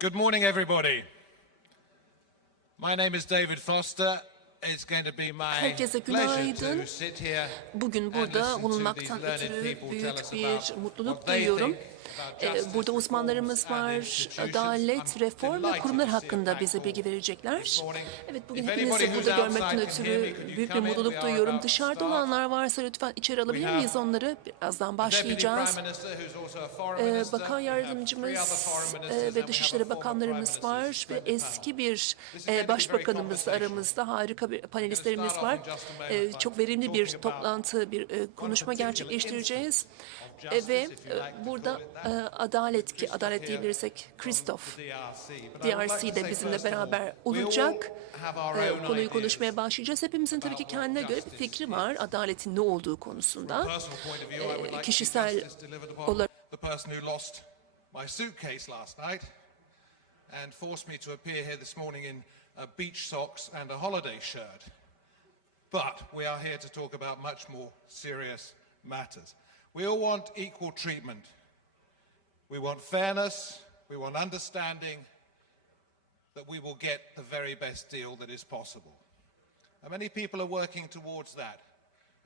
Good morning, everybody. My name is David Foster. It's going to be my Herkese pleasure günaydın. to sit here Bugün and burada listen to these bulunmaktan learned ötürü people tell us büyük about bir mutluluk what they duyuyorum. think about justice Burada reforms uzmanlarımız and var, institutions. adalet, I'm reform ve delighted kurumlar to see a hakkında packed bize hall bilgi verecekler. this morning. Evet, bugün If anybody hepinizi who's burada görmekten outside can hear me, ötürü could you büyük bir come in? We mutluluk are duyuyorum. about to Dışarıda start. olanlar varsa lütfen içeri alabilir miyiz onları? Birazdan The Deputy başlayacağız. Prime Minister, who's also a foreign minister. Bakan We have three yardımcımız other foreign ministers and ve we Dışişleri have a former Bakanlarımız Prime Minister, var ve suspended eski bir This is going to be very başbakanımız da conversational. aramızda. Harika bir panelistlerimiz We're going to var. start off in just a moment by Çok verimli bir talking about toplantı, bir konuşma particular gerçekleştireceğiz. instance of Ve justice, if you like to burada call it that. adalet ki Christoph adalet here diyebilirsek from Christoph the DRC. But I would like to DRC de say bizimle first of all, beraber we all olacak. have our own Konuyu ideas konuşmaya başlayacağız. Hepimizin tabii ki about what kendine göre bir justice fikri var adaletin ne olduğu konusunda. From a personal point of view, I would like to see Kişisel justice delivered upon olarak the person who lost my suitcase last night and forced me to appear here this morning in beach socks and a holiday shirt. But we are here to talk about much more serious matters. We all want equal treatment. We want fairness, we want understanding that we will get the very best deal that is possible. And many people are working towards that,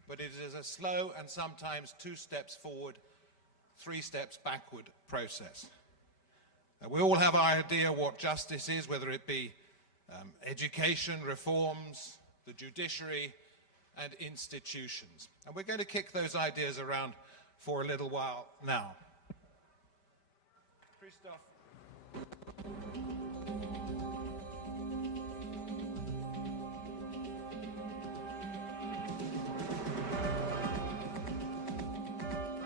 but it is a slow and sometimes 2 steps forward, 3 steps backward process. We all have an idea what justice is, whether it be education, reforms, the judiciary, and institutions. And we're going to kick those ideas around for a little while now. Christoph.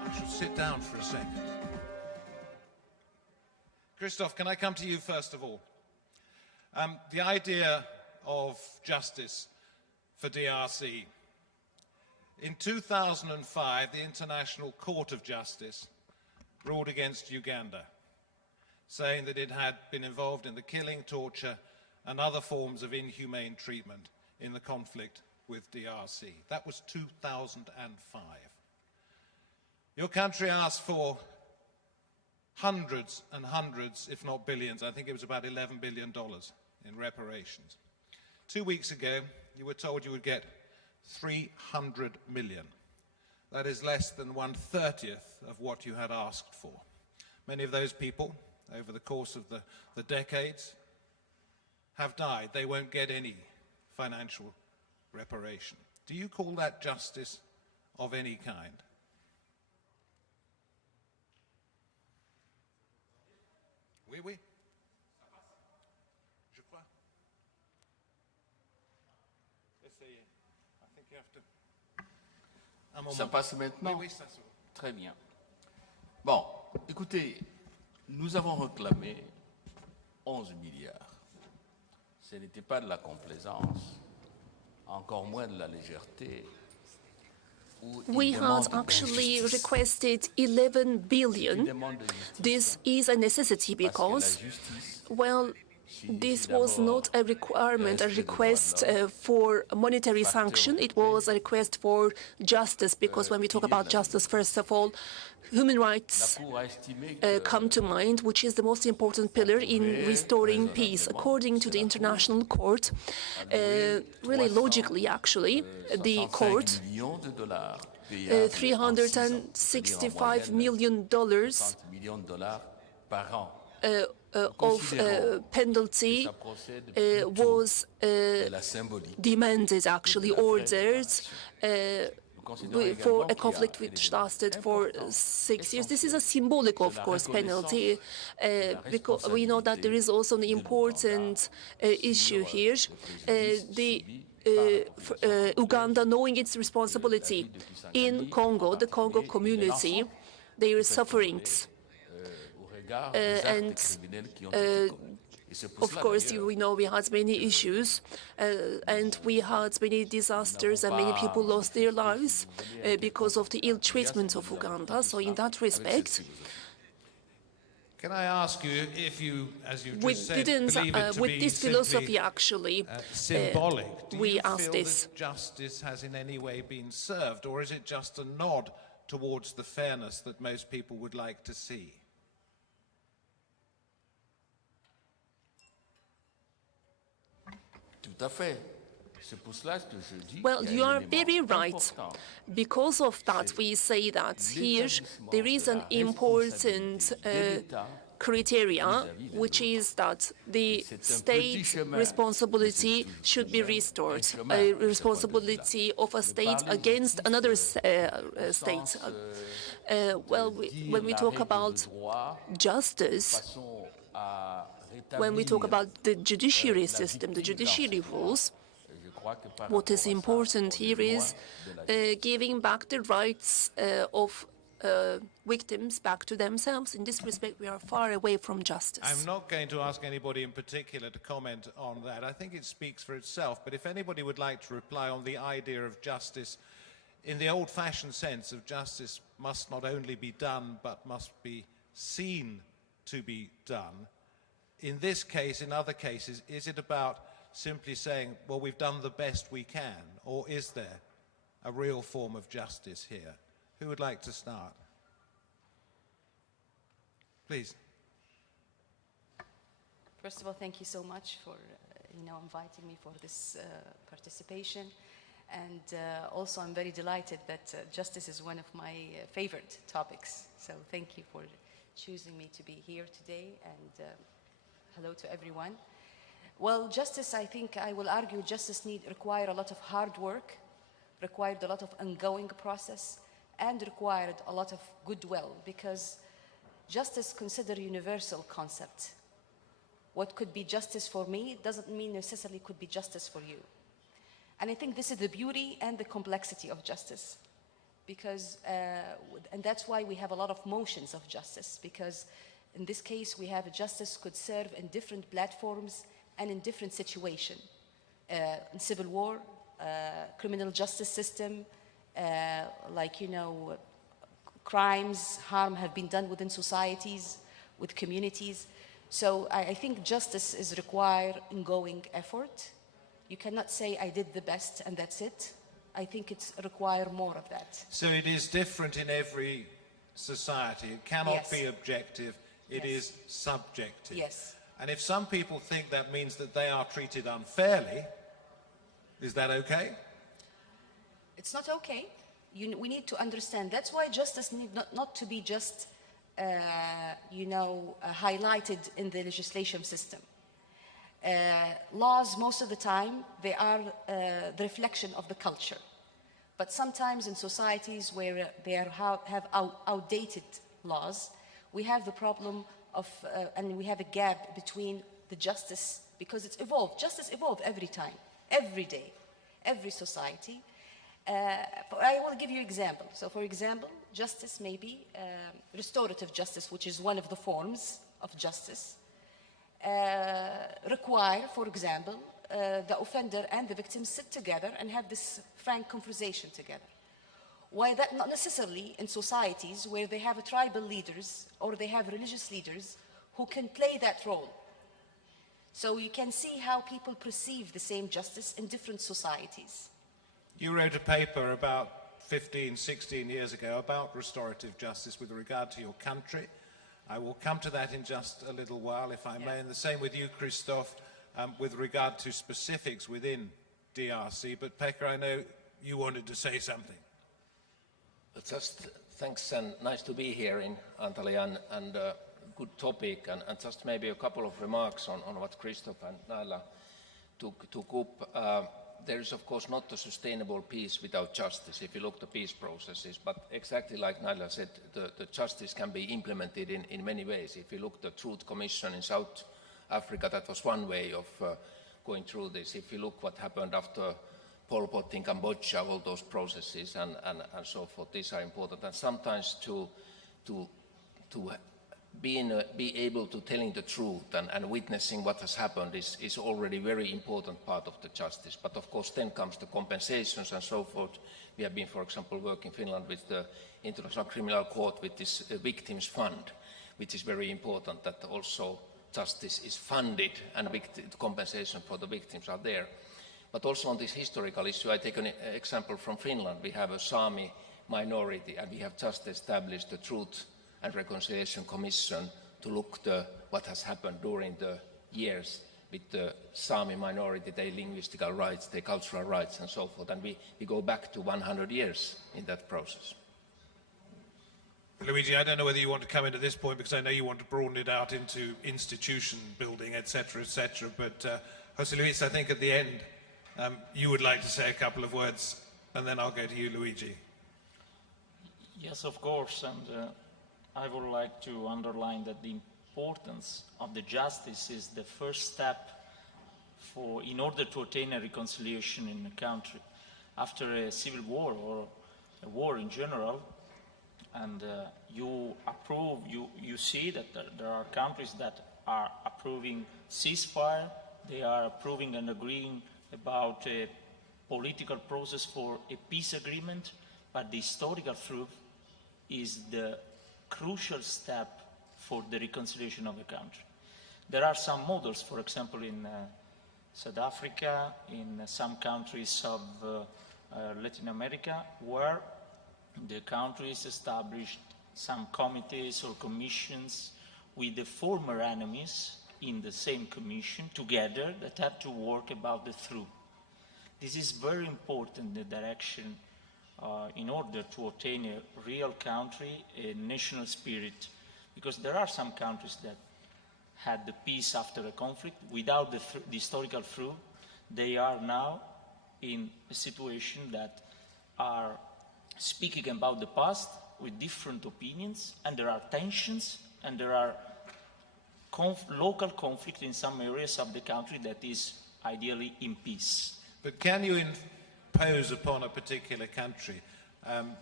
I should sit down for a second. Christoph, can I come to you first of all? The idea of justice for DRC. In 2005, the International Court of Justice ruled against Uganda, saying that it had been involved in the killing, torture, and other forms of inhumane treatment in the conflict with DRC. That was 2005. Your country asked for hundreds and hundreds, if not billions, I think it was about $11 billion in reparations. 2 weeks ago, you were told you would get 300 million. That is less than 1/30 of what you had asked for. Many of those people, over the course of the decades, have died. They won't get any financial reparation. Do you call that justice of any kind? Oui, oui. Je crois. Essayez. I think you have to. Un moment. Ça passe maintenant? Oui, oui, ça se voit. Très bien. Bon, écoutez, nous avons réclamé 11 milliards. Ce n'était pas de la complaisance, encore moins de la légèreté. We had actually requested 11 billion. This is a necessity because, well, this was not a requirement, a request for monetary sanction. It was a request for justice, because when we talk about justice, first of all, human rights come to mind, which is the most important pillar in restoring peace. According to the International Court, really logically, actually, the court, $365 million of penalty was demanded, actually ordered, for a conflict which lasted for 6 years. This is a symbolic, of course, penalty, because we know that there is also an important issue here. Uganda, knowing its responsibility in Congo, the Congo community, their sufferings, and of course, we know we had many issues, and we had many disasters, and many people lost their lives because of the ill treatment of Uganda. So in that respect, can I ask you if you, as you we just said, didn't, believe it to with be this philosophy, simply actually, symbolic? Do we you asked feel this. that justice has in any way been served, or is it just a nod towards the fairness that most people would like to see? tout à fait. C'est pour cela que je dis Well, qu'il y a you un are élément very right. important. Because of that, we say that here there is an important criteria, which is that the state responsibility should be restored, a responsibility of a state against another state. When we talk about justice, when we talk about the judiciary system, the judiciary rules, what is important here is giving back the rights of victims back to themselves. In this respect, we are far away from justice. I'm not going to ask anybody in particular to comment on that. I think it speaks for itself. But if anybody would like to reply on the idea of justice in the old-fashioned sense of justice must not only be done, but must be seen to be done. In this case, in other cases, is it about simply saying, well, we've done the best we can, or is there a real form of justice here? Who would like to start? Please. First of all, thank you so much for inviting me for this participation. And also, I'm very delighted that justice is one of my favorite topics. So thank you for choosing me to be here today. And hello to everyone. Well, justice, I think I will argue, justice require a lot of hard work, required a lot of ongoing process, and required a lot of goodwill, because justice consider universal concept. What could be justice for me doesn't mean necessarily could be justice for you. And I think this is the beauty and the complexity of justice, because, and that's why we have a lot of motions of justice, because in this case we have justice could serve in different platforms and in different situations, in civil war, criminal justice system, crimes, harm have been done within societies, with communities. So I think justice is require ongoing effort. You cannot say I did the best and that's it. I think it's require more of that. So it is different in every society. It cannot be objective. It is subjective. Yes. And if some people think that means that they are treated unfairly, is that okay? It's not okay. We need to understand. That's why justice need not to be just, highlighted in the legislation system. Laws, most of the time, they are the reflection of the culture. But sometimes in societies where they have outdated laws, we have the problem of, and we have a gap between the justice, because it's evolved. Justice evolves every time, every day, every society. I will give you an example. So for example, justice may be restorative justice, which is one of the forms of justice, require, for example, the offender and the victim sit together and have this frank conversation together. Why that not necessarily in societies where they have tribal leaders or they have religious leaders who can play that role. So you can see how people perceive the same justice in different societies. You wrote a paper about 15, 16 years ago about restorative justice with regard to your country. I will come to that in just a little while, if I may, and the same with you, Christophe, with regard to specifics within DRC. But Pekka, I know you wanted to say something. Just thanks, and nice to be here in Antalya, and good topic, and just maybe a couple of remarks on what Christophe and Naila took up. There is, of course, not a sustainable peace without justice, if you look at the peace processes, but exactly like Naila said, the justice can be implemented in many ways. If you look at the Truth Commission in South Africa, that was one way of going through this. If you look what happened after Pol Pot in Cambodia, all those processes and so forth, these are important. And sometimes to be able to telling the truth and witnessing what has happened is already a very important part of the justice. But of course then comes the compensations and so forth. We have been, for example, working in Finland with the International Criminal Court with this Victims Fund, which is very important that also justice is funded and compensation for the victims are there. But also on this historical issue, I take an example from Finland. We have a Sami minority and we have just established the Truth and Reconciliation Commission to look at what has happened during the years with the Sami minority, their linguistical rights, their cultural rights and so forth. And we go back to 100 years in that process. Luigi, I don't know whether you want to come into this point because I know you want to broaden it out into institution building, etc., but Jose Luis, I think at the end you would like to say a couple of words, and then I'll go to you, Luigi. Yes, of course, and I would like to underline that the importance of the justice is the first step in order to attain a reconciliation in a country. After a civil war or a war in general, and you see that there are countries that are approving ceasefire, they are approving and agreeing about a political process for a peace agreement, but the historical truth is the crucial step for the reconciliation of a country. There are some models, for example, in South Africa, in some countries of Latin America, where the countries established some committees or commissions with the former enemies in the same commission together that have to work about the truth. This is very important, the direction in order to attain a real country, a national spirit, because there are some countries that had the peace after a conflict without the historical truth. They are now in a situation that are speaking about the past with different opinions, and there are tensions, and there are local conflict in some areas of the country that is ideally in peace. But can you impose upon a particular country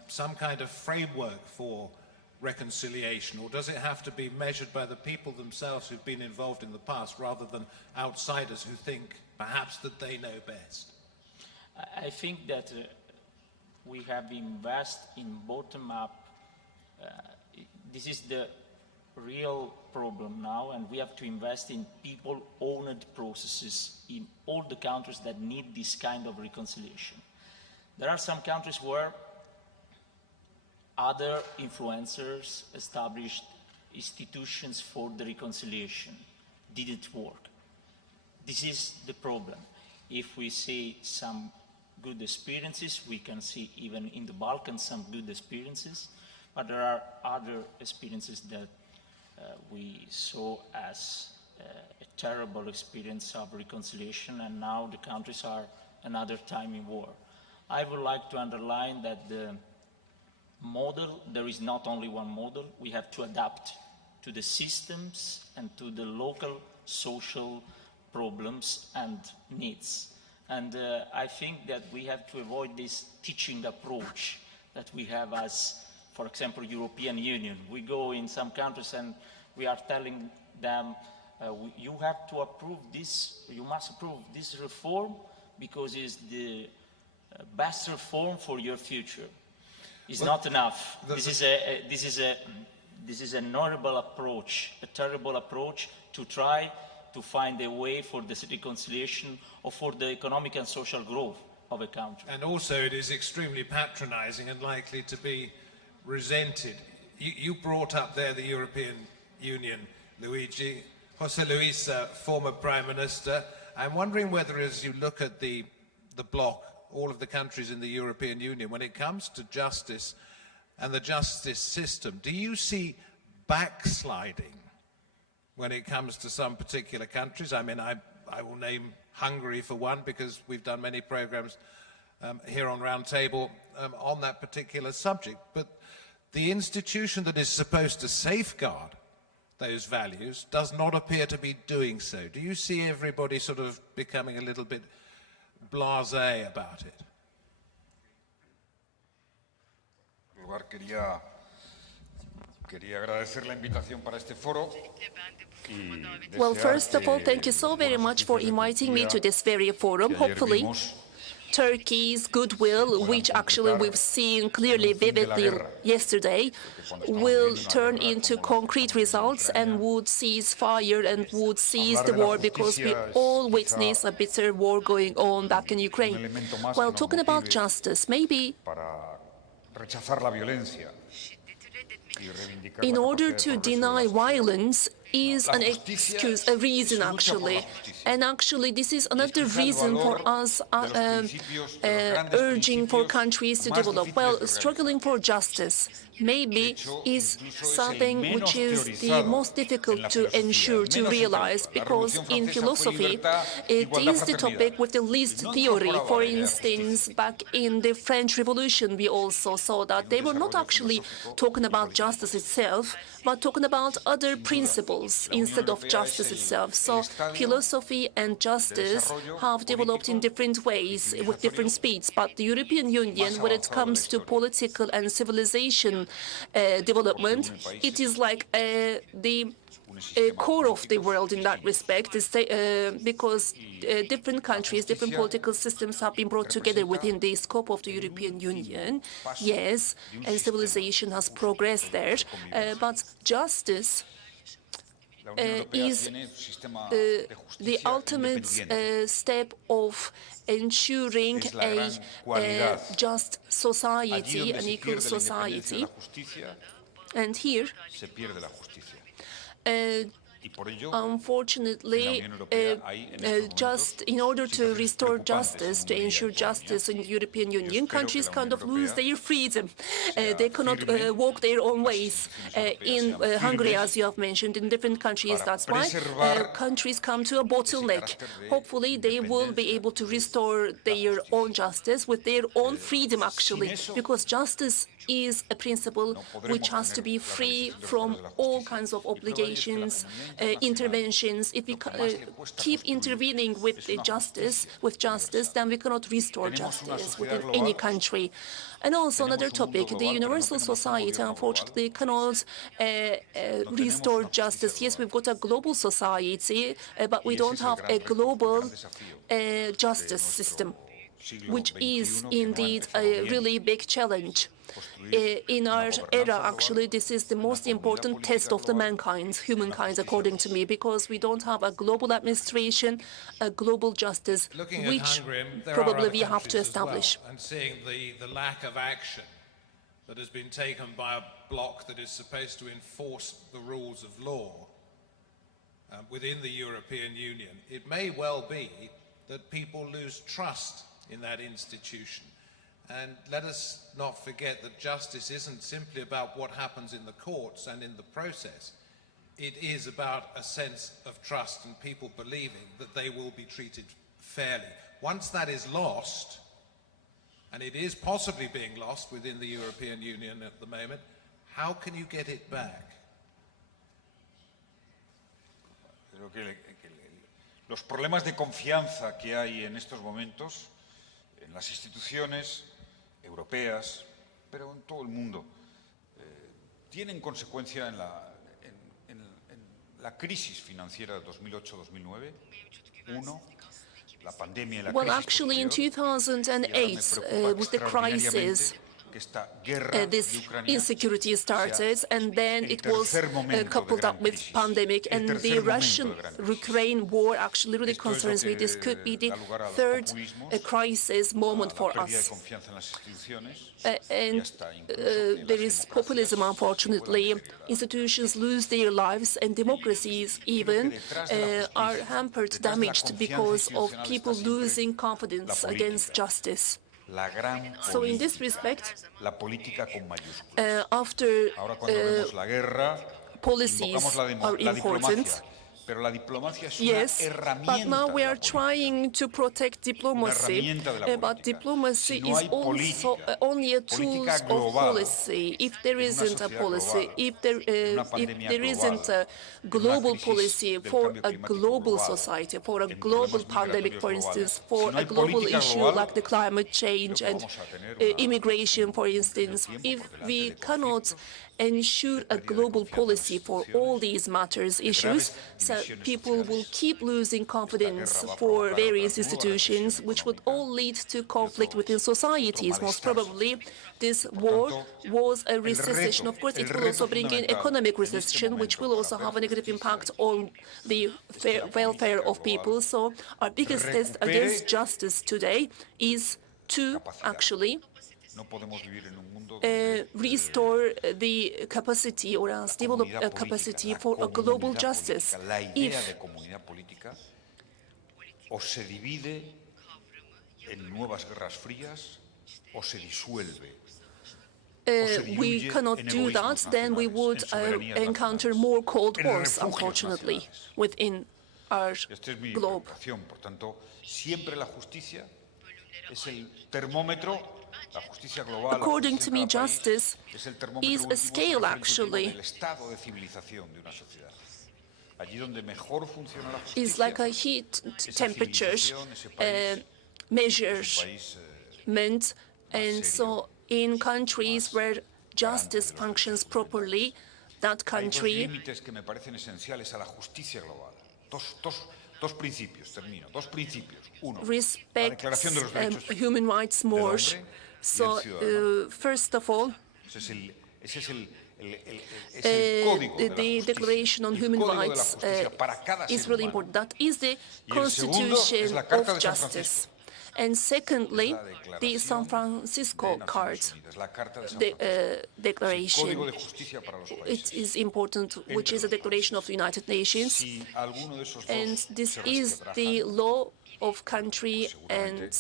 some kind of framework for reconciliation, or does it have to be measured by the people themselves who've been involved in the past rather than outsiders who think perhaps that they know best? I think that we have invested in bottom-up. This is the real problem now, and we have to invest in people-owned processes in all the countries that need this kind of reconciliation. There are some countries where other influencers established institutions for the reconciliation. Didn't work. This is the problem. If we see some good experiences, we can see even in the Balkans some good experiences, but there are other experiences that we saw as a terrible experience of reconciliation, and now the countries are another time in war. I would like to underline that the model, there is not only one model, we have to adapt to the systems and to the local social problems and needs. And I think that we have to avoid this teaching approach that we have as, for example, European Union. We go in some countries and we are telling them, you have to approve this, you must approve this reform because it's the best reform for your future. It's not enough. This is an horrible approach, a terrible approach to try to find a way for the reconciliation or for the economic and social growth of a country. And also it is extremely patronizing and likely to be resented. You brought up there the European Union, Luigi. Jose Luis, former Prime Minister. I'm wondering whether as you look at the bloc, all of the countries in the European Union, when it comes to justice and the justice system, do you see backsliding when it comes to some particular countries? I mean, I will name Hungary for one, because we've done many programs here on Round Table on that particular subject. But the institution that is supposed to safeguard those values does not appear to be doing so. Do you see everybody sort of becoming a little bit blasé about it? En primer lugar, quería agradecer la invitación para este foro. Well, first of all, thank you so very much for inviting me to this very forum. Hopefully, Turkey's goodwill, which actually we've seen clearly, vividly yesterday, will turn into concrete results and would cease fire and would cease the war, because we all witness a bitter war going on back in Ukraine. Well, talking about justice, maybe in order to deny violence is an excuse, a reason actually. And actually this is another reason for us urging for countries to develop. Well, struggling for justice maybe is something which is the most difficult to ensure, to realize, because in philosophy it is the topic with the least theory. For instance, back in the French Revolution we also saw that they were not actually talking about justice itself, but talking about other principles instead of justice itself. So philosophy and justice have developed in different ways with different speeds, but the European Union, when it comes to political and civilization development, it is like the core of the world in that respect, because different countries, different political systems have been brought together within the scope of the European Union. Yes, and civilization has progressed there, but justice is the ultimate step of ensuring a just society, an equal society. And here, unfortunately, just in order to restore justice, to ensure justice in the European Union, countries kind of lose their freedom. They cannot walk their own ways. In Hungary, as you have mentioned, in different countries, that's why countries come to a bottleneck. Hopefully, they will be able to restore their own justice with their own freedom, actually, because justice is a principle which has to be free from all kinds of obligations, interventions. If we keep intervening with justice, then we cannot restore justice within any country. And also another topic, the universal society, unfortunately, cannot restore justice. Yes, we've got a global society, but we don't have a global justice system, which is indeed a really big challenge. In our era, actually, this is the most important test of the humankind, according to me, because we don't have a global administration, a global justice, which probably we have to establish. And seeing the lack of action that has been taken by a bloc that is supposed to enforce the rules of law within the European Union, it may well be that people lose trust in that institution. And let us not forget that justice isn't simply about what happens in the courts and in the process. It is about a sense of trust and people believing that they will be treated fairly. Once that is lost, and it is possibly being lost within the European Union at the moment, how can you get it back? Creo que los problemas de confianza que hay en estos momentos en las instituciones europeas, pero en todo el mundo, tienen consecuencia en la crisis financiera de 2008-2009. La pandemia y la crisis. Well, actually, in 2008, with the crisis, this insecurity started, and then it was coupled up with pandemic, and the Russian-Ukraine war actually really concerns me. This could be the third crisis moment for us. And there is populism, unfortunately. Institutions lose their lives, and democracies even are hampered, damaged because of people losing confidence against justice. So in this respect, after policies are important, yes, but now we are trying to protect diplomacy, but diplomacy is also only a tool of policy. If there isn't a policy, if there isn't a global policy for a global society, for a global pandemic, for instance, for a global issue like the climate change and immigration, for instance, if we cannot ensure a global policy for all these matters, issues, so people will keep losing confidence for various institutions, which would all lead to conflict within societies. Most probably, this war was a recession. Of course, it will also bring in economic recession, which will also have a negative impact on the welfare of people. So our biggest test against justice today is to actually No podemos vivir en un mundo donde restore the capacity or else develop a capacity for a global justice. la idea de comunidad política o se divide en nuevas guerras frías o se disuelve. We cannot do that, then we would encounter more Cold Wars, unfortunately, within our Esta es mi globe. preocupación. Por tanto, siempre la justicia es el termómetro, la justicia global, According la to justicia me, en cada país, justice es el termómetro is a último, scale, es el referente actually. último del estado de civilización de una sociedad. Allí donde mejor funciona la It's justicia, like a heat esa temperature civilización, ese país, es un measurement, país and so in countries where justice functions properly, that Hay dos country límites que me parecen esenciales a la justicia global. Dos principios, termino. Dos principios. Uno, la respects Declaración de los Derechos human rights more. hombre y So, el ciudadano. first of all, Ese es el código de la the justicia. Declaration on El Human código de la Rights justicia para cada is ser really humano. important. That is the Y el segundo es Constitution la Carta of de San Justice. And secondly, the San Francisco de Card, Naciones Unidas, la Carta de San the Francisco. declaration. Código de justicia para los It países. is important, which is a declaration of the United Nations. Si alguno de esos And dos this se is resquebraja, the law of country and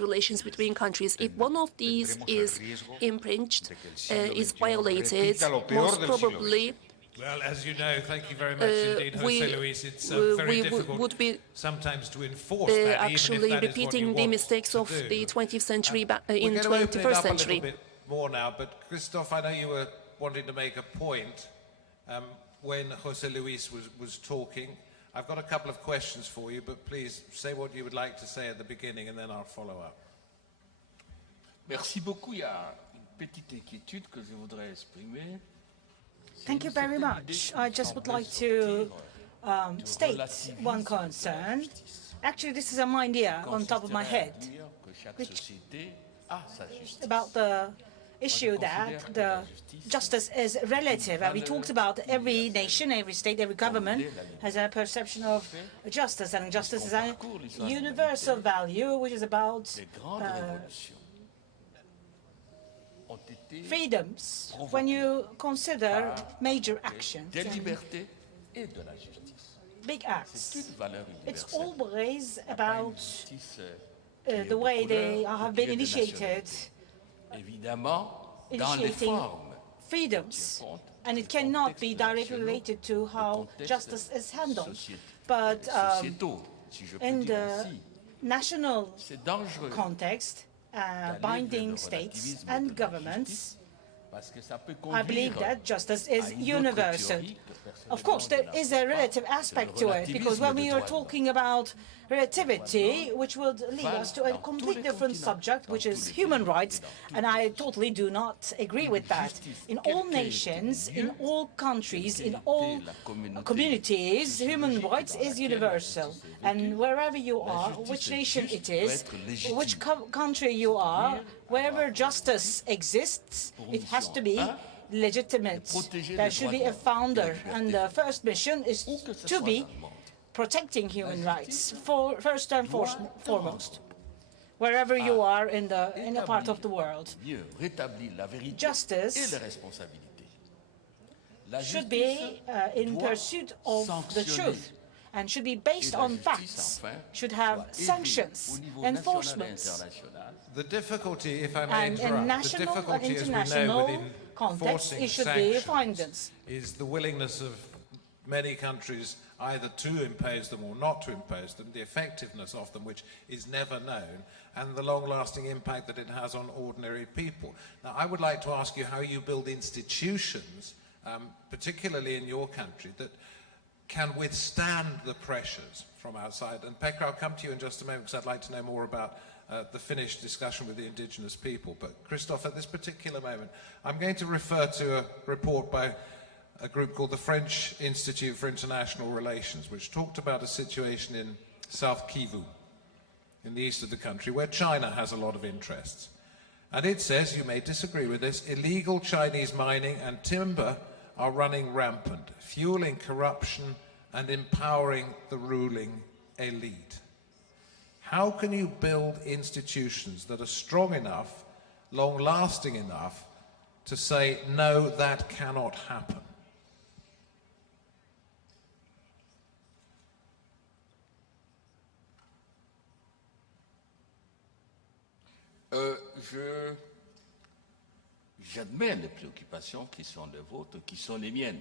relations between countries. If one of these is infringed, is violated, most probably Well, as you know, thank you very much indeed, Jose Luis. It's very difficult would be sometimes to enforce that, even actually if that is what you repeating the want mistakes to of do. the 20th century We're in going to open it 21st up century. a little bit more now, but Christophe, I know you were wanting to make a point when Jose Luis was talking. I've got a couple of questions for you, but please say what you would like to say at the beginning, and then I'll follow up. Merci beaucoup. Il y a une petite inquiétude que je voudrais exprimer. Thank you very much. I just would like to state one concern. Actually, this is an idea on top of my head about the issue that the justice is relative. And we talked about every nation, every state, every government has a perception of justice, and justice is a universal value, which is about freedoms when you consider major actions, Des libertés et de la justice. big C'est acts. une valeur It's universelle. always Pas une about justice the way they have been qui est de initiated, Évidemment, dans les initiating formes, freedoms, and it cannot be directly related to how justice is handled. But sociétaux, si je peux in dire the ainsi, national c'est dangereux context, binding states and governments, parce que ça peut I believe conduire that justice à is une autre universal. théorie que Of course, there personnellement, is a relative aspect to it, because when we are talking about relativity, which would lead us to a complete different subject, which is human rights, and I totally do not agree with that. In all nations, in all countries, in all communities, human rights is universal. And wherever you are, which nation it is, which country you are, wherever justice exists, it has to be legitimate. There should be a founder, and the first mission is to be protecting human rights, first and foremost, wherever you are in a part of the world. mieux rétablir la vérité Justice et les responsabilités. La should justice be in pursuit of the truth, and should be based on facts, should have sanctions, enforcements. The difficulty, if I may And in interrupt, the national and difficulty, as we know, international within context, enforcing it should be sanctions findings. is the willingness of many countries either to impose them or not to impose them, the effectiveness of them, which is never known, and the long-lasting impact that it has on ordinary people. Now, I would like to ask you how you build institutions, particularly in your country, that can withstand the pressures from outside. And Pekka, I'll come to you in just a moment because I'd like to know more about the Finnish discussion with the indigenous people. But Christophe, at this particular moment, I'm going to refer to a report by a group called the French Institute for International Relations, which talked about a situation in South Kivu, in the east of the country, where China has a lot of interests. And it says, you may disagree with this, illegal Chinese mining and timber are running rampant, fueling corruption and empowering the ruling elite. How can you build institutions that are strong enough long-lasting enough to say, no, that cannot happen? J'admets les préoccupations qui sont les vôtres, qui sont les miennes.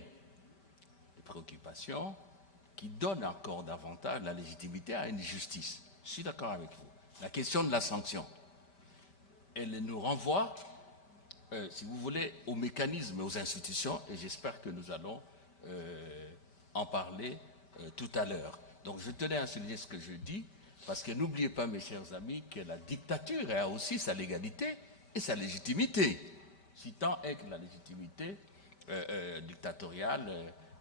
Des préoccupations qui donnent encore davantage la légitimité à une justice. Je suis d'accord avec vous. La question de la sanction, elle nous renvoie, si vous voulez, aux mécanismes, aux institutions, et j'espère que nous allons en parler tout à l'heure. Donc je tenais à souligner ce que je dis, parce que n'oubliez pas, mes chers amis, que la dictature a aussi sa légalité et sa légitimité. Si tant est que la légitimité dictatoriale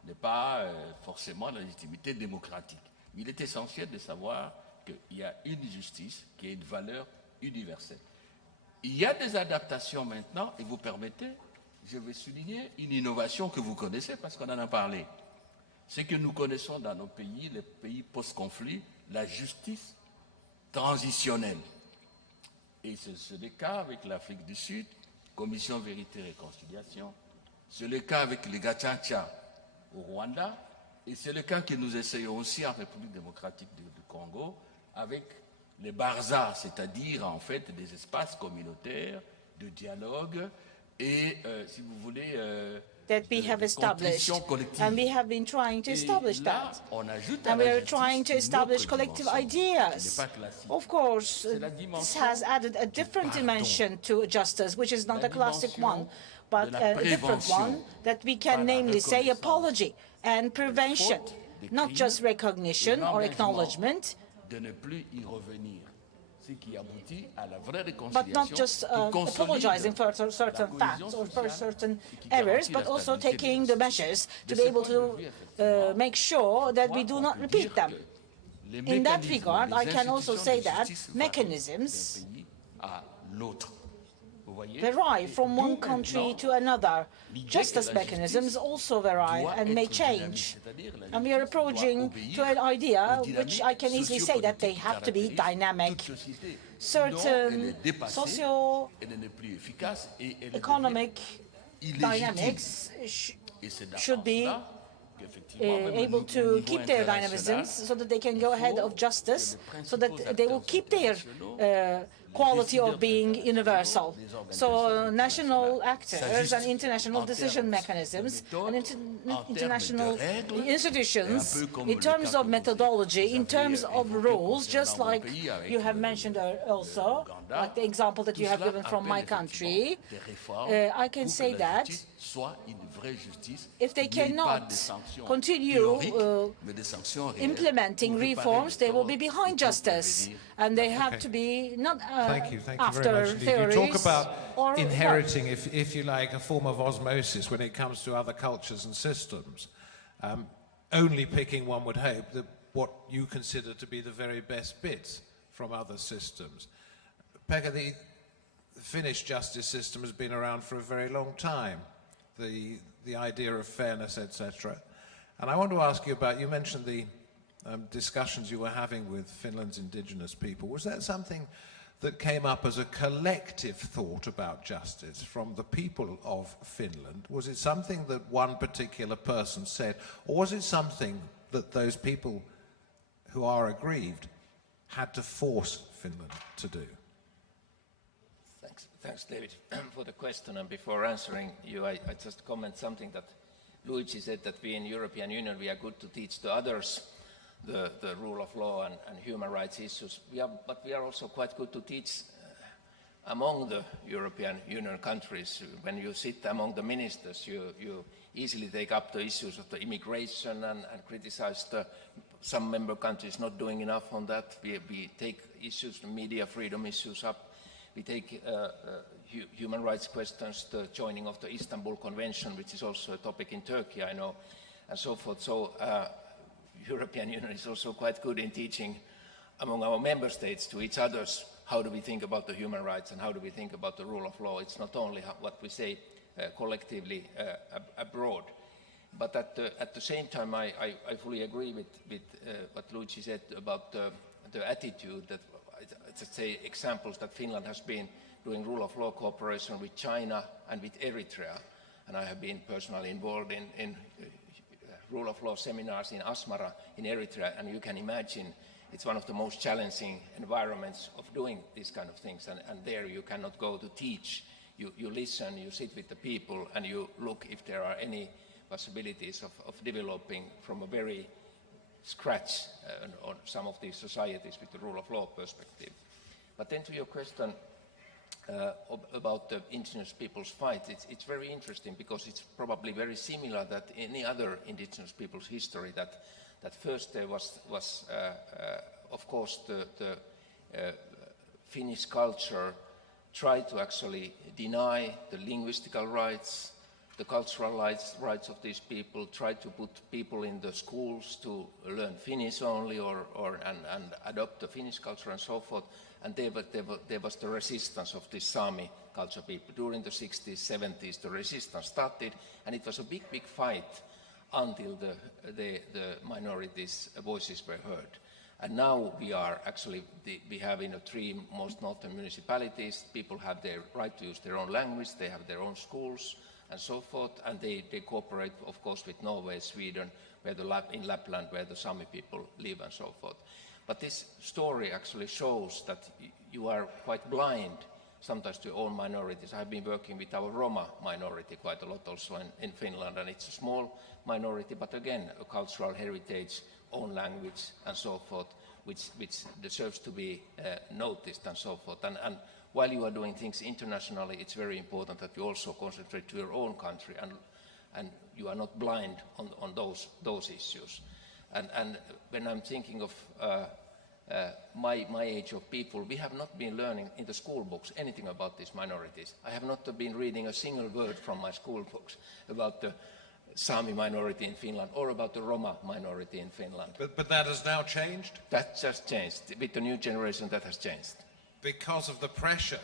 n'est pas forcément la légitimité démocratique. Il est essentiel de savoir qu'il y a une justice qui a une valeur universelle. Il y a des adaptations maintenant, et vous permettez, je vais souligner une innovation que vous connaissez parce qu'on en a parlé. C'est que nous connaissons dans nos pays, les pays post-conflit, la justice transitionnelle. Et c'est le cas avec l'Afrique du Sud, Commission Vérité et Réconciliation. C'est le cas avec les Gacaca au Rwanda. Et c'est le cas que nous essayons aussi en République démocratique du Congo avec les Barza, c'est-à-dire en fait des espaces communautaires de dialogue et, si vous voulez, that we have established, and we have been trying to establish that. And we are trying to establish collective ideas. Of course, this has added a different dimension to justice, which is not a classic one, but a different one that we can namely say apology and prevention, not just recognition or acknowledgement, but not just apologizing for certain facts or for certain errors, but also taking the measures to be able to make sure that we do not repeat them. In that regard, I can also say that mechanisms vary from one country to another. Justice mechanisms also vary and may change. And we are approaching to an idea which I can easily say that they have to be dynamic. Certain socio-economic dynamics should be able to keep their dynamisms so that they can go ahead of justice, so that they will keep their quality of being universal. So national actors and international decision mechanisms and international institutions, in terms of methodology, in terms of rules, just like you have mentioned also, like the example that you have given from my country, I can say that if they cannot continue implementing reforms, they will be behind justice. And they have to be not Thank you after very much. theories. You talk about or inheriting, if you like, a form of osmosis when it comes to other cultures and systems. Only picking, one would hope, that what you consider to be the very best bits from other systems. Pekka, the Finnish justice system has been around for a very long time. The idea of fairness, etc. And I want to ask you about, you mentioned the discussions you were having with Finland's indigenous people. Was that something that came up as a collective thought about justice from the people of Finland? Was it something that one particular person said, or was it something that those people who are aggrieved had to force Finland to do? Thanks, David, for the question. And before answering you, I just comment something that Luigi said, that we in European Union, we are good to teach to others the rule of law and human rights issues. But we are also quite good to teach among the European Union countries. When you sit among the ministers, you easily take up the issues of the immigration and criticize some member countries not doing enough on that. We take issues, media freedom issues up. We take human rights questions, the joining of the Istanbul Convention, which is also a topic in Turkey, I know, and so forth. So European Union is also quite good in teaching among our member states to each others how do we think about the human rights and how do we think about the rule of law. It's not only what we say collectively abroad. But at the same time, I fully agree with what Luigi said about the attitude that, let's say, examples that Finland has been doing rule of law cooperation with China and with Eritrea. And I have been personally involved in rule of law seminars in Asmara in Eritrea, and you can imagine it's one of the most challenging environments of doing these kind of things, and there you cannot go to teach. You listen, you sit with the people, and you look if there are any possibilities of developing from a very scratch on some of these societies with the rule of law perspective. But then to your question about the indigenous people's fight, it's very interesting because it's probably very similar that any other indigenous people's history, that first there was of course the Finnish culture tried to actually deny the linguistical rights, the cultural rights of these people, tried to put people in the schools to learn Finnish only and adopt the Finnish culture and so forth. And there was the resistance of the Sami culture people. During the 60s, 70s, the resistance started, and it was a big, big fight until the minorities' voices were heard. And now we are actually, we have in the 3 most northern municipalities, people have their right to use their own language, they have their own schools and so forth, and they cooperate, of course, with Norway, Sweden, in Lapland, where the Sami people live and so forth. But this story actually shows that you are quite blind sometimes to your own minorities. I've been working with our Roma minority quite a lot also in Finland, and it's a small minority, but again, a cultural heritage, own language and so forth, which deserves to be noticed and so forth. And while you are doing things internationally, it's very important that you also concentrate to your own country and you are not blind on those issues. And when I'm thinking of my age of people, we have not been learning in the school books anything about these minorities. I have not been reading a single word from my school books about the Sami minority in Finland or about the Roma minority in Finland. But that has now changed? That just changed. With the new generation, that has changed. Because of the pressure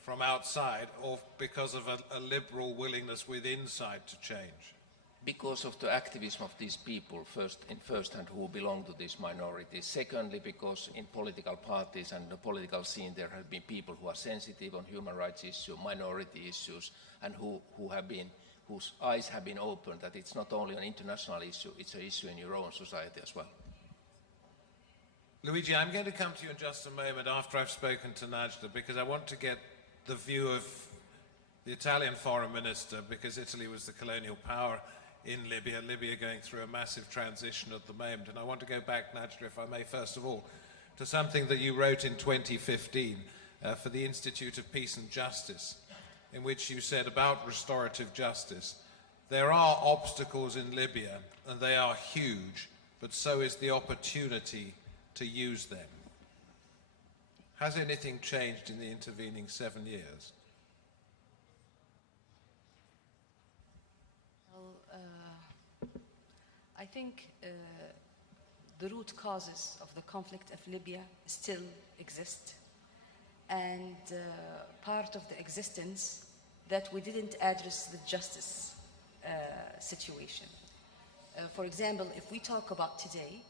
from outside, or because of a liberal willingness within inside to change? Because of the activism of these people, first hand who belong to these minorities. Secondly, because in political parties and the political scene there have been people who are sensitive on human rights issues, minority issues, and whose eyes have been opened that it's not only an international issue, it's an issue in your own society as well. Luigi, I'm going to come to you in just a moment after I've spoken to Najda, because I want to get the view of the Italian foreign minister, because Italy was the colonial power in Libya, Libya going through a massive transition at the moment. And I want to go back, Najda, if I may, first of all, to something that you wrote in 2015 for the Institute of Peace and Justice, in which you said about restorative justice, there are obstacles in Libya, and they are huge, but so is the opportunity to use them. Has anything changed in the intervening 7 years? Well, I think the root causes of the conflict of Libya still exist, and part of the existence that we didn't address the justice situation. For example, if we talk about today,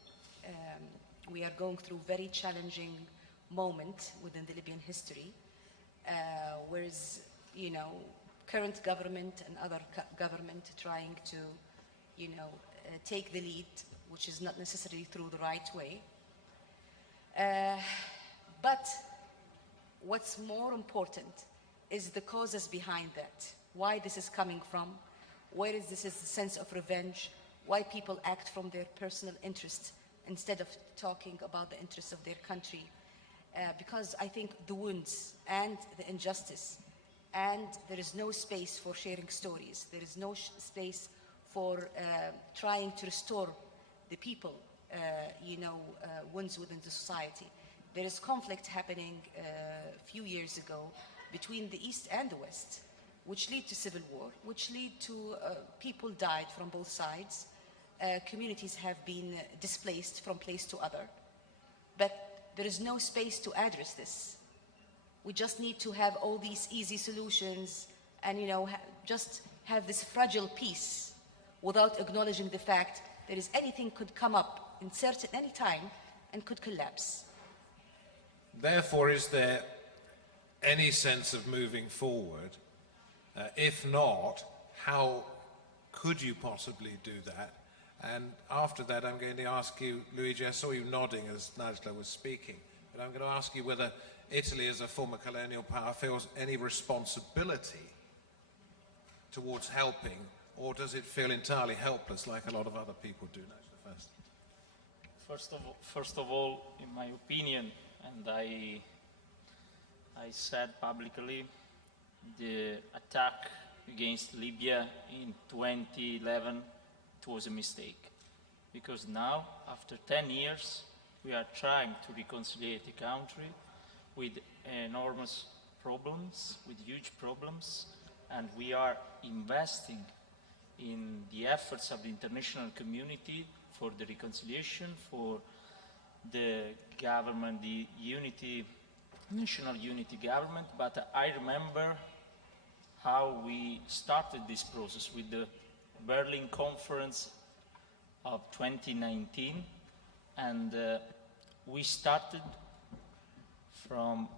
we are going through a very challenging moment within the Libyan history, whereas, current government and other government trying to, take the lead, which is not necessarily through the right way. But what's more important is the causes behind that. Why this is coming from, where is this sense of revenge, why people act from their personal interest instead of talking about the interests of their country. Because I think the wounds and the injustice, and there is no space for sharing stories. There is no space for trying to restore the people, wounds within the society. There is conflict happening a few years ago between the East and the West, which lead to civil war, which lead to people died from both sides. Communities have been displaced from place to other. But there is no space to address this. We just need to have all these easy solutions and, just have this fragile peace without acknowledging the fact that anything could come up in any time and could collapse. Therefore, is there any sense of moving forward? If not, how could you possibly do that? And after that, I'm going to ask you, Luigi, I saw you nodding as Najla was speaking, but I'm going to ask you whether Italy, as a former colonial power, feels any responsibility towards helping, or does it feel entirely helpless like a lot of other people do? Najla first. First of all, in my opinion, and I said publicly, the attack against Libya in 2011, it was a mistake. Because now, after 10 years, we are trying to reconcile the country with enormous problems, with huge problems, and we are investing in the efforts of the international community for the reconciliation, for the government, the unity, national unity government. But I remember how we started this process with the Berlin Conference of 2019, and we started from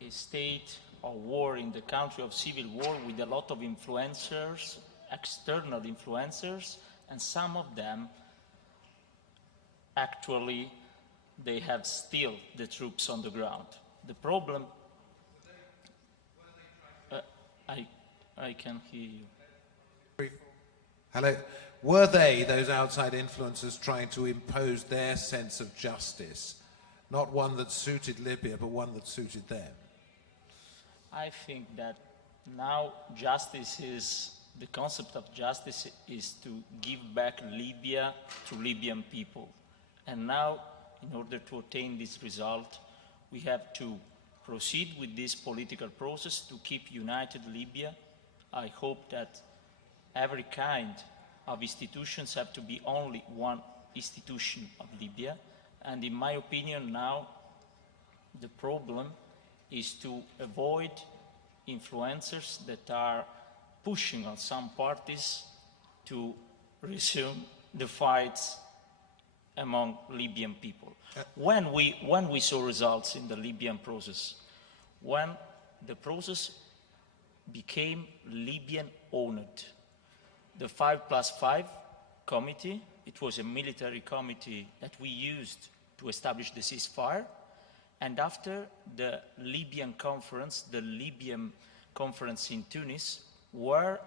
a state of war in the country, of civil war, with a lot of influencers, external influencers, and some of them actually they have still the troops on the ground. The problem, I can hear you. Hello. Were they, those outside influencers, trying to impose their sense of justice? Not one that suited Libya, but one that suited them? I think that now justice is, the concept of justice is to give back Libya to Libyan people. And now, in order to attain this result, we have to proceed with this political process to keep united Libya. I hope that every kind of institutions have to be only one institution of Libya. And in my opinion now, the problem is to avoid influencers that are pushing on some parties to resume the fights among Libyan people. When we saw results in the Libyan process, when the process became Libyan-owned, the 5+5 committee, it was a military committee that we used to establish the ceasefire, and after the Libyan conference, the Libyan conference in Tunis, where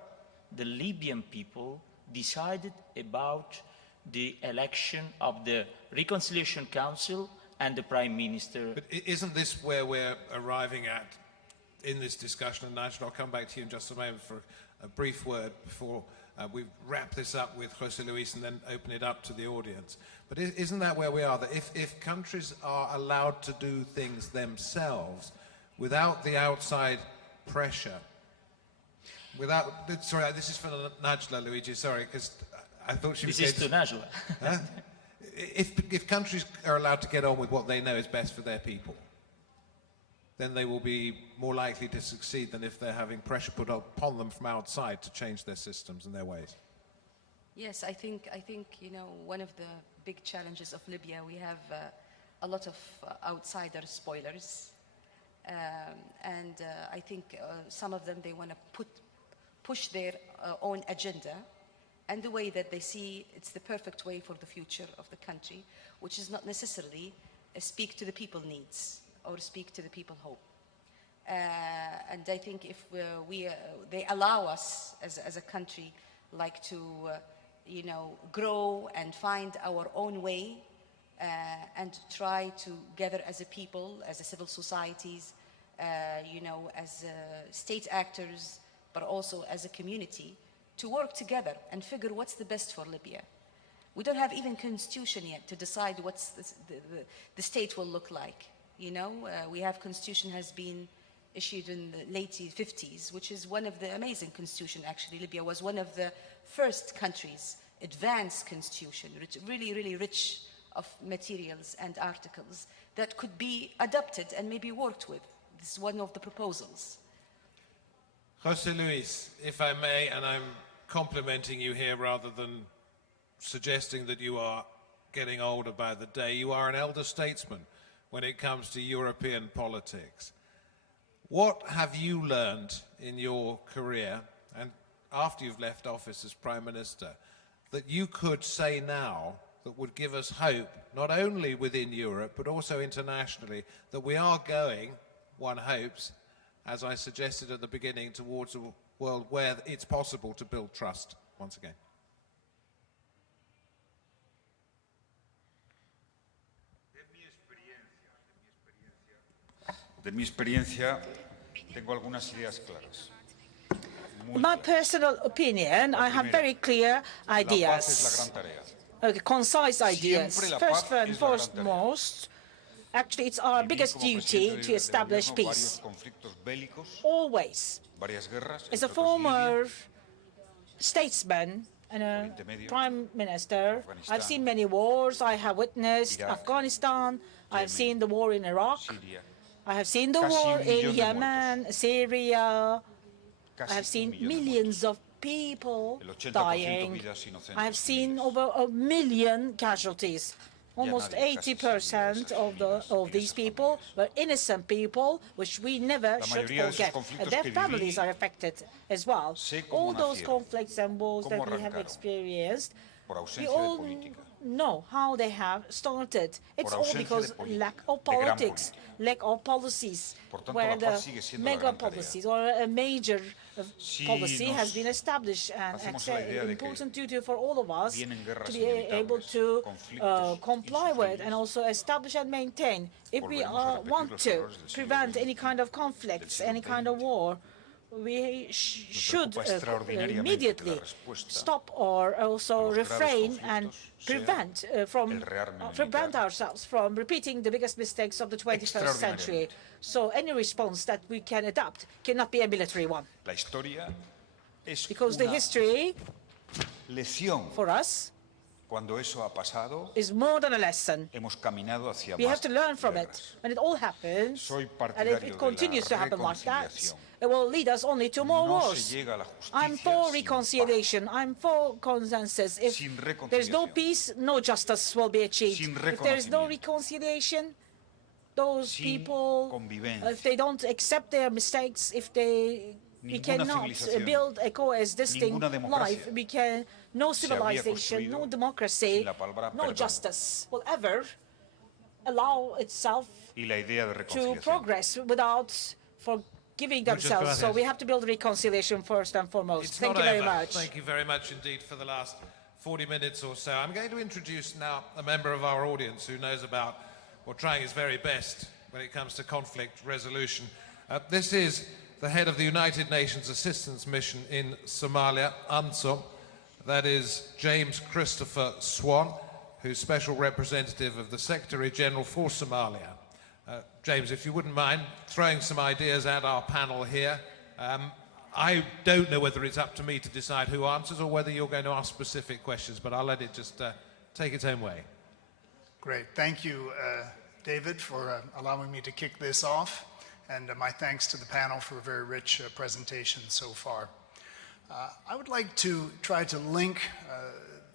the Libyan people decided about the election of the Reconciliation Council and the Prime Minister. But isn't this where we're arriving at in this discussion? And Nigel, I'll come back to you in just a moment for a brief word before we wrap this up with Jose Luis and then open it up to the audience. But isn't that where we are? That if countries are allowed to do things themselves without the outside pressure, sorry, this is for Najla, Luigi, sorry, because I thought she was... This is to Najla. Huh? If countries are allowed to get on with what they know is best for their people, then they will be more likely to succeed than if they're having pressure put upon them from outside to change their systems and their ways. Yes, I think you know, one of the big challenges of Libya, we have a lot of outsider spoilers, and I think some of them, they want to push their own agenda and the way that they see it's the perfect way for the future of the country, which is not necessarily speak to the people needs or speak to the people hope. And I think if they allow us as a country like to you know, grow and find our own way and try to gather as a people, as a civil societies, you know, as state actors, but also as a community, to work together and figure what's the best for Libya. We don't have even constitution yet to decide what's the state will look like. You know, we have constitution has been issued in the late 50s, which is one of the amazing constitution, actually. Libya was one of the first countries, advanced constitution, really, really rich of materials and articles that could be adopted and maybe worked with. This is one of the proposals. Jose Luis, if I may, and I'm complimenting you here rather than suggesting that you are getting older by the day, you are an elder statesman when it comes to European politics. What have you learned in your career and after you've left office as Prime Minister that you could say now that would give us hope, not only within Europe but also internationally, that we are going, one hopes, as I suggested at the beginning, towards a world where it's possible to build trust once again? De mi experiencia, tengo algunas ideas claras. My personal opinion, I have very clear La paz es la ideas, gran tarea. concise ideas. Siempre la First paz and es la gran foremost, actually it's our Y biggest como duty presidente to del establish gobierno, peace. varios conflictos bélicos, Always. varias guerras, As a entre otros former Libia, statesman and a Oriente Medio, prime minister, Afghanistan, I've seen many wars. I have witnessed Iraq, Afghanistan. I've Yemen, seen the war in Iraq. Siria, I have seen the Casi war un in millón de Yemen, Syria. casi I have seen un millón de millions of people El 80% dying. vidas inocentes, I have seen civiles. over 1 million casualties. Almost nadie casi 80% se of olvida these esas people familias. were innocent people, which we never La should mayoría de esos forget. conflictos And their que families viví, are affected as well. sé cómo All those nacieron, conflicts and wars that cómo we have arrancaron, experienced, por we ausencia de all política. know how they have started. It's all ausencia de because política, lack of de gran politics, lack of policies, Por tanto, where la the paz sigue siendo la mega gran tarea. policies or a major Si policy has nos been established, and hacemos it's la an idea de que important duty for all of us vienen guerras to be able inevitables, to conflictos comply with insufribles, and also establish and maintain. If we volveremos a repetir want los to errores del siglo prevent XX, any kind of conflicts, del siglo any kind of XX. war, we should preocupa extraordinariamente immediately que la respuesta stop or also a los graves refrain and conflictos sea prevent from el rearme prevent militar. ourselves from repeating the biggest mistakes of the 21st century. So any response that we can adopt cannot be a military one, La historia es because the una history lección. for us Cuando eso ha pasado, is more than a lesson. hemos caminado hacia We más have to learn from it. guerras. When it all happens, Soy and if partidario de it la continues to happen like that, reconciliación. it will lead us only to more No wars. se llega a la justicia I'm for sin reconciliation. I'm for consensus. If Sin there's no reconciliación. peace, no justice will be achieved. Sin If there's no reconocimiento. reconciliation, those Sin people, convivencia. if they don't accept their mistakes, if we Ninguna cannot civilización, build a coexisting ninguna democracia life, we can no se habría civilization, no construido democracy, sin la palabra no perdón. justice will ever allow itself Y la idea de to reconciliación. progress without forgiving themselves. So we have to build reconciliation first and foremost. It's Thank not you very over. much. Thank you very much indeed for the last 40 minutes or so. I'm going to introduce now a member of our audience who knows about, or trying his very best when it comes to conflict resolution. This is the head of the United Nations Assistance Mission in Somalia, UNSOM. That is James Christopher Swan, who's Special Representative of the Secretary General for Somalia. James, if you wouldn't mind throwing some ideas at our panel here. I don't know whether it's up to me to decide who answers or whether you're going to ask specific questions, but I'll let it just take its own way. Great. Thank you, David, for allowing me to kick this off. And my thanks to the panel for a very rich presentation so far. I would like to try to link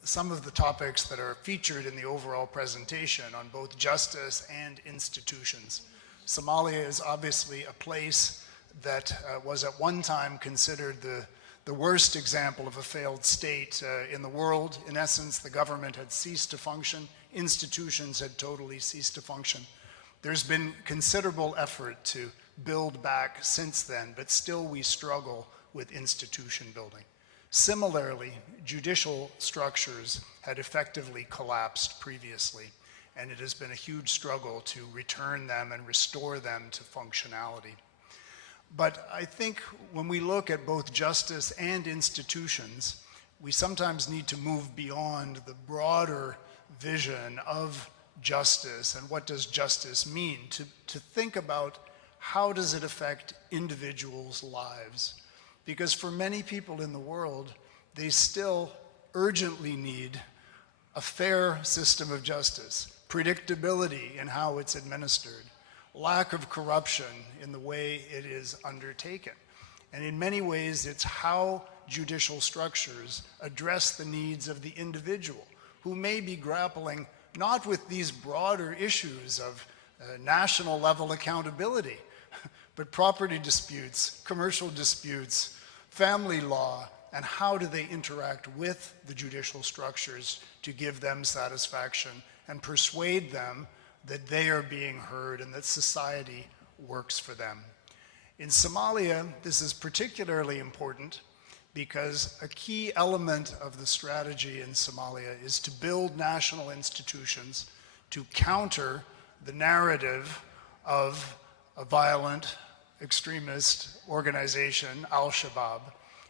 some of the topics that are featured in the overall presentation on both justice and institutions. Somalia is obviously a place that was at one time considered the worst example of a failed state in the world. In essence, the government had ceased to function, institutions had totally ceased to function. There's been considerable effort to build back since then, but still we struggle with institution building. Similarly, judicial structures had effectively collapsed previously, and it has been a huge struggle to return them and restore them to functionality. But I think when we look at both justice and institutions, we sometimes need to move beyond the broader vision of justice and what does justice mean, to think about how does it affect individuals' lives. Because for many people in the world, they still urgently need a fair system of justice, predictability in how it's administered, lack of corruption in the way it is undertaken. And in many ways, it's how judicial structures address the needs of the individual, who may be grappling not with these broader issues of national level accountability, but property disputes, commercial disputes, family law, and how do they interact with the judicial structures to give them satisfaction and persuade them that they are being heard and that society works for them. In Somalia, this is particularly important because a key element of the strategy in Somalia is to build national institutions to counter the narrative of a violent extremist organization, Al-Shabaab,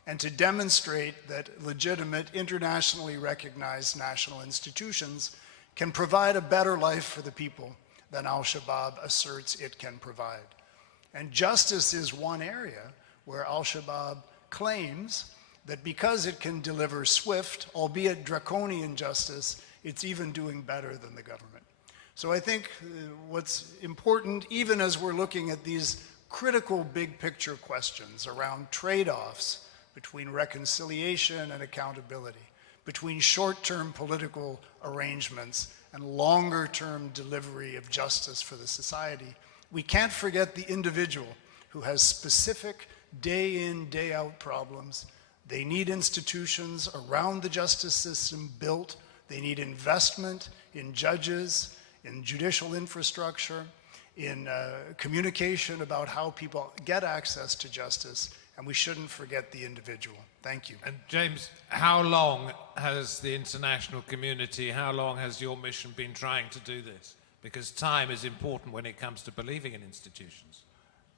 and to demonstrate that legitimate, internationally recognized national institutions can provide a better life for the people than Al-Shabaab asserts it can provide. And justice is one area where Al-Shabaab claims that because it can deliver swift, albeit draconian justice, it's even doing better than the government. So I think what's important, even as we're looking at these critical big picture questions around trade-offs between reconciliation and accountability, between short-term political arrangements and longer-term delivery of justice for the society, we can't forget the individual who has specific day-in, day-out problems. They need institutions around the justice system built. They need investment in judges, in judicial infrastructure, in communication about how people get access to justice, and we shouldn't forget the individual. Thank you. And James, how long has the international community, how long has your mission been trying to do this? Because time is important when it comes to believing in institutions.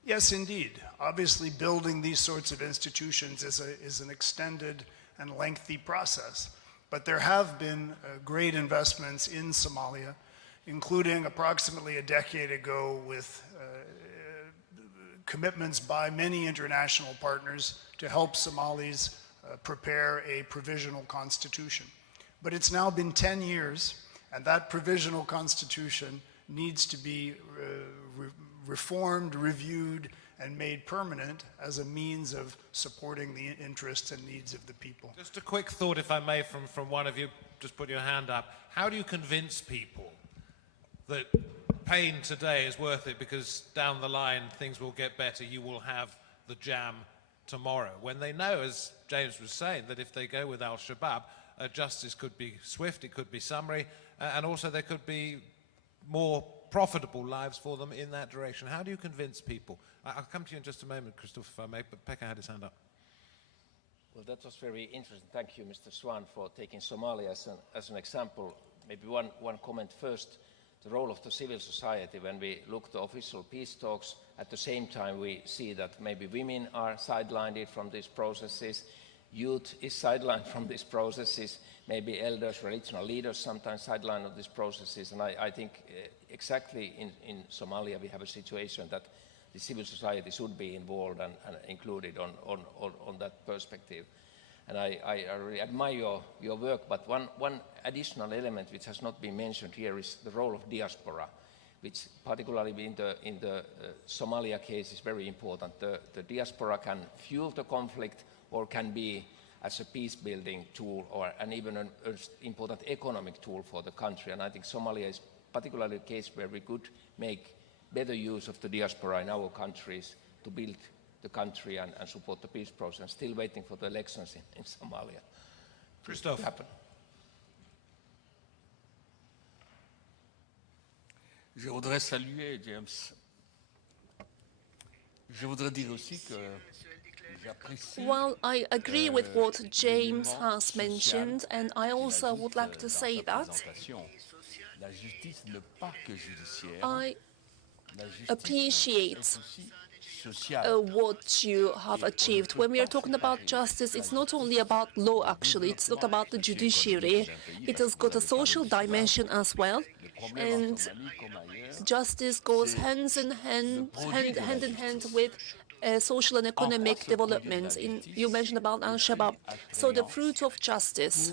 Yes, indeed. Obviously, building these sorts of institutions is an extended and lengthy process. But there have been great investments in Somalia, including approximately a decade ago with commitments by many international partners to help Somalis prepare a provisional constitution. But it's now been 10 years, and that provisional constitution needs to be reformed, reviewed, and made permanent as a means of supporting the interests and needs of the people. Just a quick thought, if I may, from one of you, just put your hand up. How do you convince people that pain today is worth it because down the line things will get better, you will have the jam tomorrow, when they know, as James was saying, that if they go with Al-Shabaab, justice could be swift, it could be summary, and also there could be more profitable lives for them in that direction. How do you convince people? I'll come to you in just a moment, Christoph, if I may, but Pekka had his hand up. Well, that was very interesting. Thank you, Mr. Swan, for taking Somalia as an example. Maybe one comment first. The role of the civil society, when we look to official peace talks, at the same time we see that maybe women are sidelined from these processes, youth is sidelined from these processes, maybe elders, religious leaders sometimes sidelined of these processes, and I think exactly in Somalia we have a situation that the civil society should be involved and included on that perspective. And I really admire your work, but one additional element which has not been mentioned here is the role of diaspora, which particularly in the Somalia case is very important. The diaspora can fuel the conflict or can be as a peace-building tool or and even an important economic tool for the country. And I think Somalia is particularly a case where we could make better use of the diaspora in our countries to build the country and support the peace process. Still waiting for the elections in Somalia. Christoph. Happen. Je voudrais saluer James. Je voudrais dire aussi que j'apprécie. Well, I agree with what James has mentioned, and I also would like to say that La justice n'est pas que judiciaire. I appreciate Social. what you have achieved. When we are talking about justice, it's not only about law, actually. It's not about the judiciary. It has got a social dimension as well. And justice goes hand in hand with social and economic development. You mentioned about Al-Shabaab. So the fruit of justice,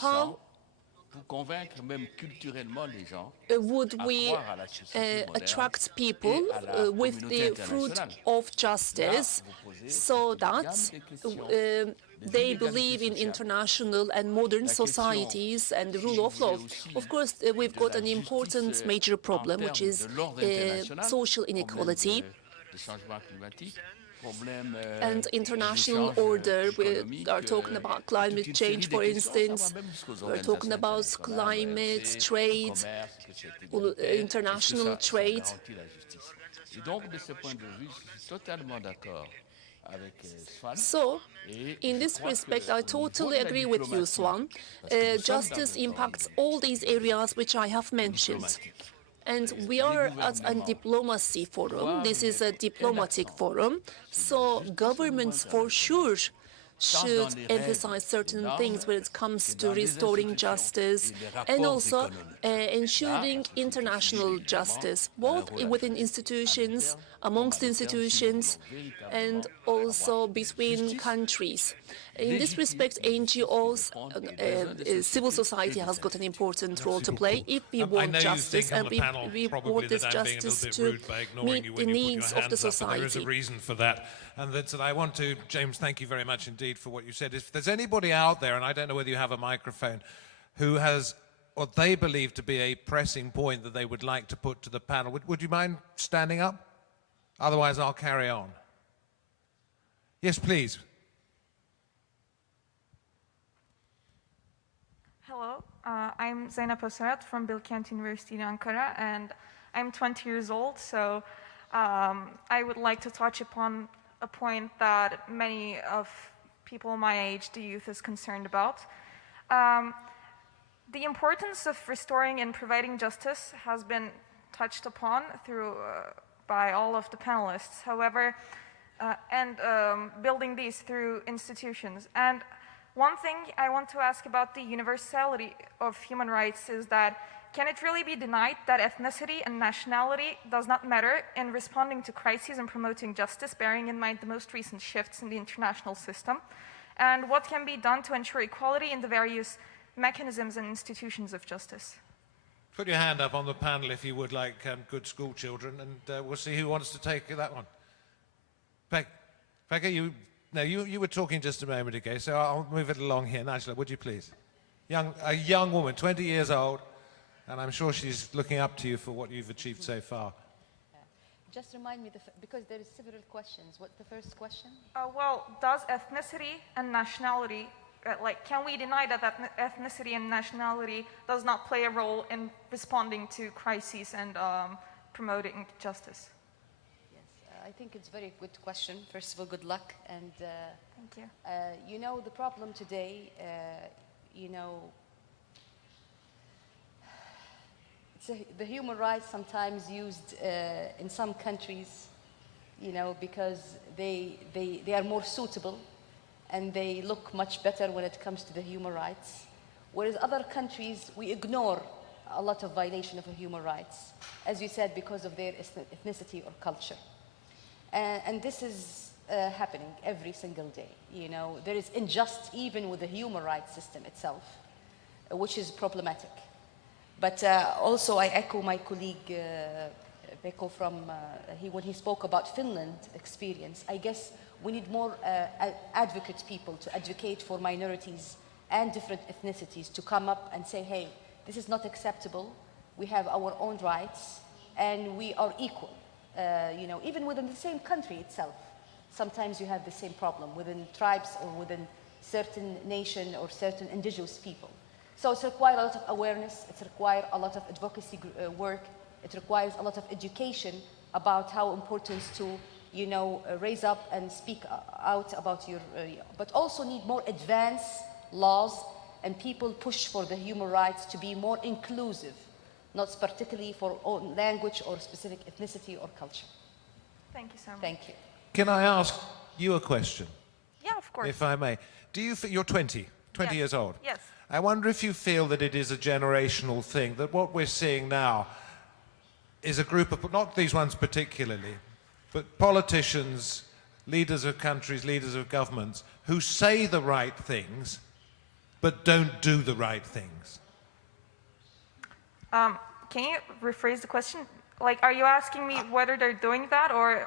how would we attract people with the fruit of justice so that they believe in international and modern societies and the rule of law? Of course, we've got an important major problem, which is social inequality and international order. We are talking about climate change, for instance. We're talking about climate, trade, international trade. So, in this respect, I totally agree with you, Swan. Justice impacts all these areas which I have mentioned. And we are at a diplomacy forum. This is a diplomatic forum. So governments for sure should emphasize certain things when it comes to restoring justice and also ensuring international justice, both within institutions, amongst institutions, and also between countries. In this respect, NGOs, civil society has got an important role to play if we want justice, and we want this justice to meet the needs of the society. There is a reason for that. And that I want to, James, thank you very much indeed for what you said. If there's anybody out there, and I don't know whether you have a microphone, who has what they believe to be a pressing point that they would like to put to the panel, would you mind standing up? Otherwise, I'll carry on. Yes, please. Hello, I'm Zeynep Osarat from Bilkent University in Ankara, and I'm 20 years old, so I would like to touch upon a point that many of people my age, the youth, is concerned about. The importance of restoring and providing justice has been touched upon by all of the panelists, however, and building these through institutions. And one thing I want to ask about the universality of human rights is that, can it really be denied that ethnicity and nationality does not matter in responding to crises and promoting justice, bearing in mind the most recent shifts in the international system? And what can be done to ensure equality in the various mechanisms and institutions of justice? Put your hand up on the panel if you would, like good school children, and we'll see who wants to take that one. Pekka, you were talking just a moment ago, so I'll move it along here. Najla, would you please? A young woman, 20 years old, and I'm sure she's looking up to you for what you've achieved so far. Just remind me, because there is several questions. What's the first question? Well, does ethnicity and nationality, can we deny that ethnicity and nationality does not play a role in responding to crises and promoting justice? Yes, I think it's a very good question. First of all, good luck. And thank you. You know, the problem today, the human rights sometimes used in some countries, because they are more suitable and they look much better when it comes to the human rights. Whereas other countries, we ignore a lot of violation of human rights, as you said, because of their ethnicity or culture. And this is happening every single day. There is injustice even with the human rights system itself, which is problematic. But also I echo my colleague Pekko when he spoke about Finland experience. I guess we need more advocate people to advocate for minorities and different ethnicities to come up and say, hey, this is not acceptable. We have our own rights and we are equal. Even within the same country itself, sometimes you have the same problem within tribes or within certain nation or certain indigenous people. So it requires a lot of awareness, it requires a lot of advocacy work, it requires a lot of education about how important to, raise up and speak out about but also need more advanced laws and people push for the human rights to be more inclusive, not particularly for own language or specific ethnicity or culture. Thank you so much. Thank you. Can I ask you a question? Yeah, of course. If I may. You're 20 yes. years old. Yes. I wonder if you feel that it is a generational thing, that what we're seeing now is a group of, not these ones particularly, but politicians, leaders of countries, leaders of governments, who say the right things, but don't do the right things. Can you rephrase the question? Like, are you asking me whether they're doing that, or?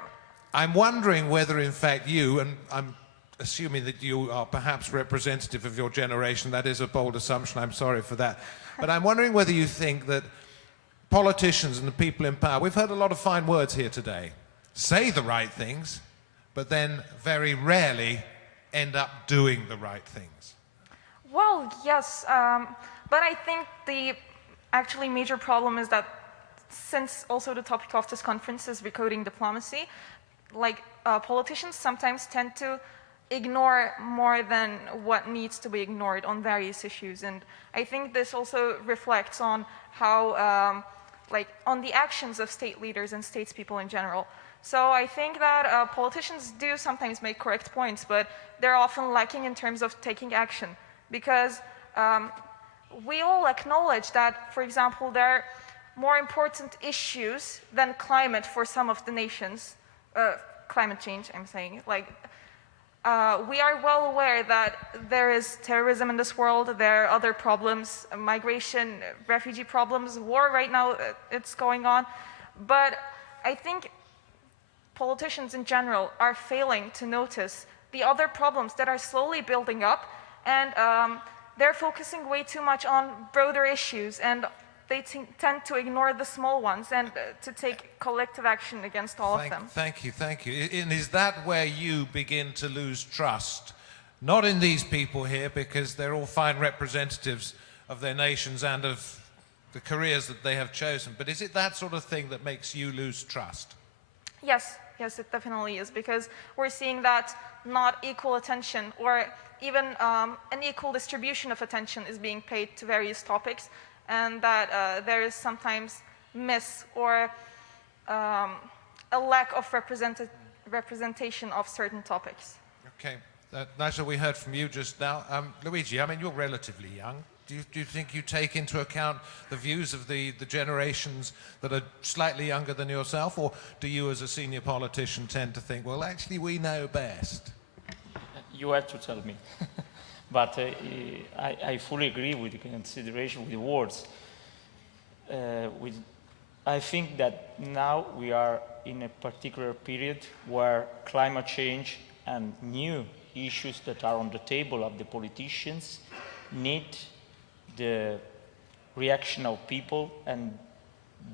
I'm wondering whether, in fact, you, and I'm assuming that you are perhaps representative of your generation. That is a bold assumption. I'm sorry for that. But I'm wondering whether you think that politicians and the people in power, we've heard a lot of fine words here today, say the right things, but then very rarely end up doing the right things. Well, yes, but I think the actually major problem is that since also the topic of this conference is recoding diplomacy, like politicians sometimes tend to ignore more than what needs to be ignored on various issues. And I think this also reflects on how, like, on the actions of state leaders and statespeople in general. So I think that politicians do sometimes make correct points, but they're often lacking in terms of taking action. Because we all acknowledge that, for example, there are more important issues than climate for some of the nations, climate change, I'm saying. Like, we are well aware that there is terrorism in this world, there are other problems, migration, refugee problems, war right now, it's going on. But I think politicians in general are failing to notice the other problems that are slowly building up, and they're focusing way too much on broader issues, and they tend to ignore the small ones and to take collective action against all of them. Thank you, thank you. And is that where you begin to lose trust? Not in these people here, because they're all fine representatives of their nations and of the careers that they have chosen, but is it that sort of thing that makes you lose trust? Yes, yes, it definitely is, because we're seeing that not equal attention or even an equal distribution of attention is being paid to various topics, and that there is sometimes miss or a lack of representation of certain topics. Okay, Nigel, we heard from you just now. Luigi, I mean, you're relatively young. Do you think you take into account the views of the generations that are slightly younger than yourself, or do you as a senior politician tend to think, well, actually, we know best? You have to tell me. But I fully agree with the consideration, with the words. I think that now we are in a particular period where climate change and new issues that are on the table of the politicians need the reaction of people and